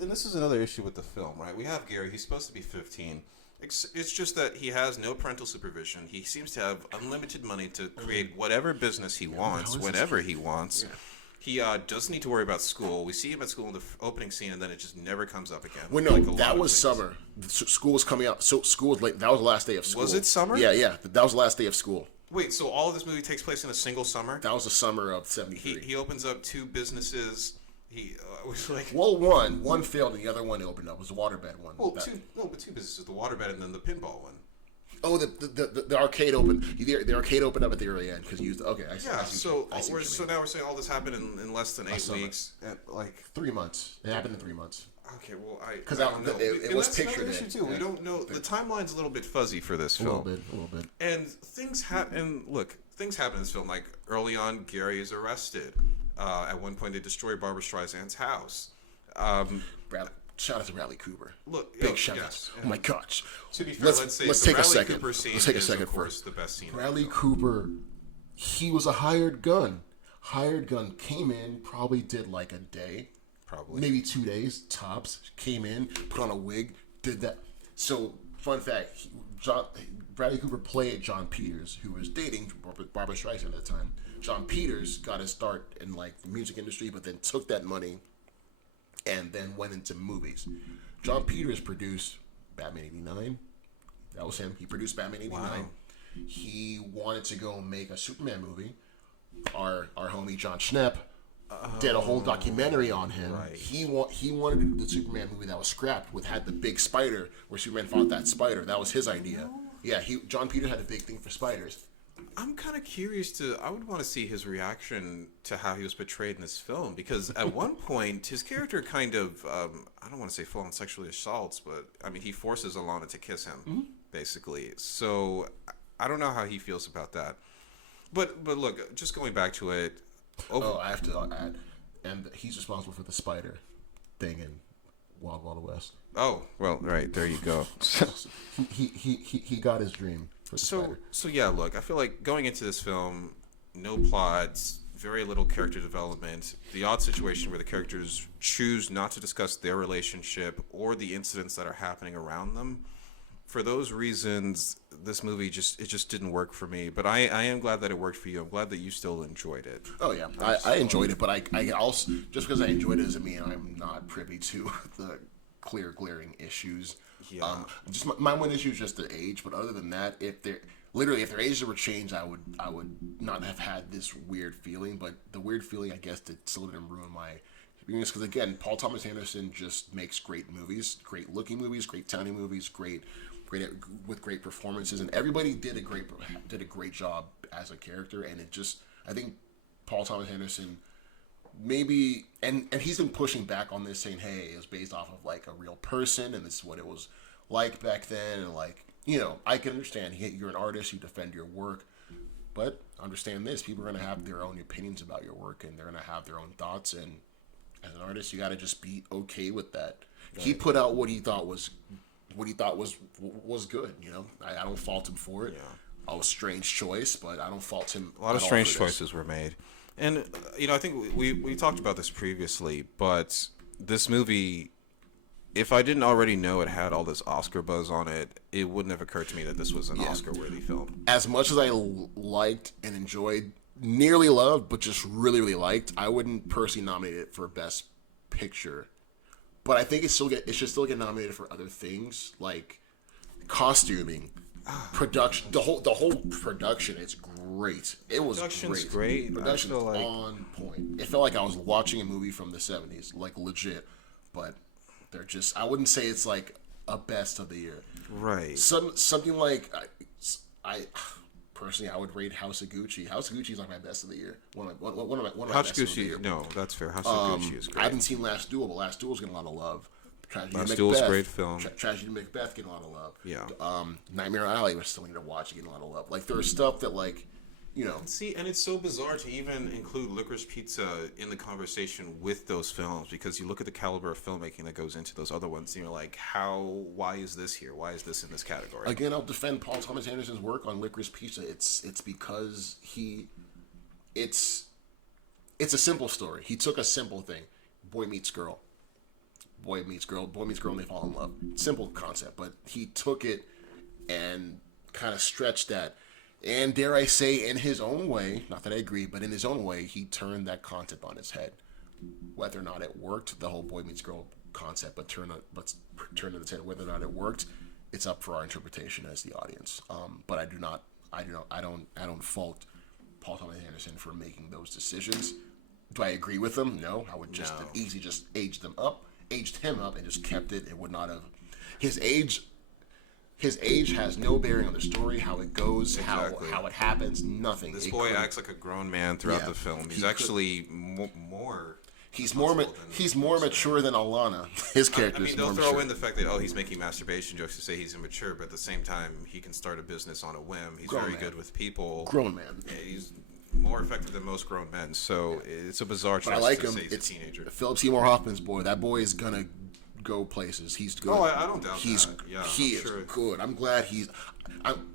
this is another issue with the film, right? We have Gary. He's supposed to be 15. It's just that he has no parental supervision. He seems to have unlimited money to create whatever business he wants, whenever he wants. Yeah. He doesn't need to worry about school. We see him at school in the opening scene, and then it just never comes up again. Well, no, like that was summer. School was coming out. So school was late. That was the last day of school. Was it summer? Yeah. That was the last day of school. Wait, so all of this movie takes place in a single summer? That was the summer of '73. He opens up 2 businesses. He was like... Well, one failed, and the other one opened up. It was the waterbed one. Well, 2 businesses: the waterbed and then the pinball one. Oh, the arcade opened. The arcade opened up at the early end because you used. Okay, I see. Yeah, so now we're saying all this happened in less than 8 weeks. Like 3 months. It happened in 3 months. Okay, well, because it was pictured issue too. Yeah. We don't know. The timeline's a little bit fuzzy for this film. A little bit. And things happen. Look, things happen in this film. Like early on, Gary is arrested. At one point, they destroy Barbra Streisand's house. Shout out to Bradley Cooper. Look, big shout out. Oh my gosh. To be fair, let's take a second. Let's take a second. Of course, the best scene. Bradley Cooper, he was a hired gun. Hired gun came in, probably did like a day, maybe 2 days tops. Came in, put on a wig, did that. So fun fact: Bradley Cooper played John Peters, who was dating Barbra Streisand at the time. John Peters got his start in like the music industry, but then took that money and then went into movies. John Peters produced Batman '89. That was him. He produced Batman '89. Wow. He wanted to go make a Superman movie. Our homie John Schnepp did a whole documentary on him. Right. He wanted to do the Superman movie that was scrapped, had the big spider where Superman fought that spider. That was his idea. Yeah, John Peters had a big thing for spiders. I'm kind of curious I would want to see his reaction to how he was portrayed in this film, because at one point his character kind of, I don't want to say full on sexually assaults, but I mean, he forces Alana to kiss him, basically. So I don't know how he feels about that. But look, just going back to it. I have to add, and he's responsible for the spider thing in Wild Wild West. Oh, well, right, there you go. he got his dream. So yeah, look, I feel like going into this film, no plots, very little character development, the odd situation where the characters choose not to discuss their relationship or the incidents that are happening around them. For those reasons, this movie just didn't work for me. But I am glad that it worked for you. I'm glad that you still enjoyed it. Oh yeah, I enjoyed it, but I also, just because I enjoyed it doesn't mean I'm not privy to the glaring issues. Yeah. Just my one issue is just the age, but other than that, if their ages were changed, I would not have had this weird feeling. But the weird feeling, I guess, still didn't ruin my experience, because again, Paul Thomas Anderson just makes great movies, great looking movies, great sounding movies, great with great performances, and everybody did a great job as a character. And I think Paul Thomas Anderson maybe, and he's been pushing back on this, saying, hey, it was based off of like a real person, and this is what it was like back then. And like, I can understand, you're an artist, you defend your work, but understand this: people are going to have their own opinions about your work, and they're going to have their own thoughts, and as an artist, you got to just be okay with that. Right. He put out what he thought was good. I don't fault him for it. Yeah. A strange choice, but I don't fault him. A lot of strange choices were made. And, I think we talked about this previously, but this movie, if I didn't already know it had all this Oscar buzz on it, it wouldn't have occurred to me that this was an Oscar-worthy film. As much as I liked and enjoyed, nearly loved, but just really, really liked, I wouldn't personally nominate it for Best Picture. But I think it should still get nominated for other things, like costuming, production. The whole production is great. It was great. Production's on point. It felt like I was watching a movie from the 70s, like legit. But I wouldn't say it's like a best of the year. Right. Something like I personally, I would rate House of Gucci. House of Gucci is like my best of the year. One of my House best Gucci, of the year. No, that's fair. House of Gucci is great. I haven't seen Last Duel, but Last Duel's getting a lot of love. Last Duel's a great film. Tragedy Macbeth getting a lot of love. Yeah. Nightmare Alley, which still need to watch, getting a lot of love. Like, there's stuff that, like, See, and it's so bizarre to even include Licorice Pizza in the conversation with those films, because you look at the caliber of filmmaking that goes into those other ones, and you're like, why is this here? Why is this in this category? Again, I'll defend Paul Thomas Anderson's work on Licorice Pizza. It's because it's a simple story. He took a simple thing, boy meets girl, boy meets girl, and they fall in love. Simple concept, but he took it and kind of stretched that. And dare I say, in his own way, not that I agree, but in his own way, he turned that concept on its head. Whether or not it worked, the whole boy meets girl concept, but turned on its head. Whether or not it worked, it's up for our interpretation as the audience. But I don't fault Paul Thomas Anderson for making those decisions. Do I agree with them? No. I would just have easily just aged him up, and just kept it. It would not have. His age has no bearing on the story, how it goes, Exactly. how it happens, nothing. This boy acts like a grown man throughout the film. He's actually more. He's more mature than Alana. His character is more mature. They'll throw in the fact that he's making masturbation jokes to say he's immature, but at the same time he can start a business on a whim. He's very good with people. Grown man. Yeah, he's more effective than most grown men. So it's a bizarre choice to say he's a teenager. Philip Seymour Hoffman's boy. That boy is gonna go places. He's good. Oh, I don't doubt that. Yeah, he is good. I'm glad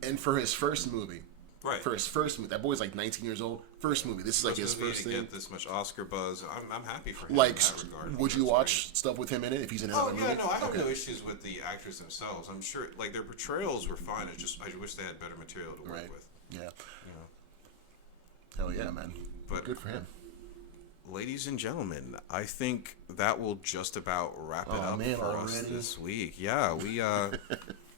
and for his first movie. Right. For his first movie, that boy's like 19 years old. First movie. This is like his first thing. To get this much Oscar buzz, I'm happy for him. Like, in that regard. would you watch stuff with him in it if he's in another movie? Oh yeah, no, I have no issues with the actors themselves. I'm sure, like, their portrayals were fine. It's just I wish they had better material to work with. Yeah. Hell yeah, man. But good for him. Ladies and gentlemen, I think that will just about wrap it up for us this week. Yeah,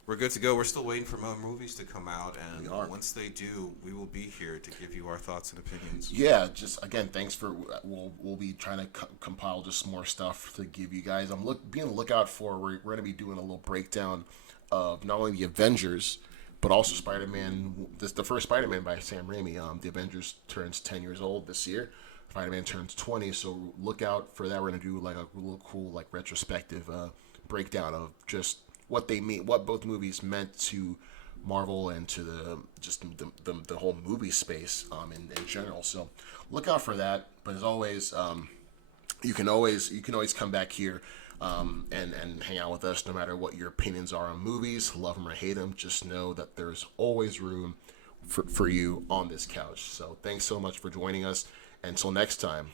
we're good to go. We're still waiting for more movies to come out, and once they do, we will be here to give you our thoughts and opinions. Yeah, just again, thanks for. We'll be trying to compile just more stuff to give you guys. Be on the lookout for. We're going to be doing a little breakdown of not only the Avengers, but also Spider-Man. The first Spider-Man by Sam Raimi. The Avengers turns 10 years old this year. Spider-Man turns 20, so look out for that. We're gonna do like a real cool like retrospective breakdown of just what they mean, what both movies meant to Marvel and to the whole movie space in general. So look out for that. But as always, you can always come back here and hang out with us no matter what your opinions are on movies. Love them or hate them, just know that there's always room for you on this couch. So thanks so much for joining us. Until next time.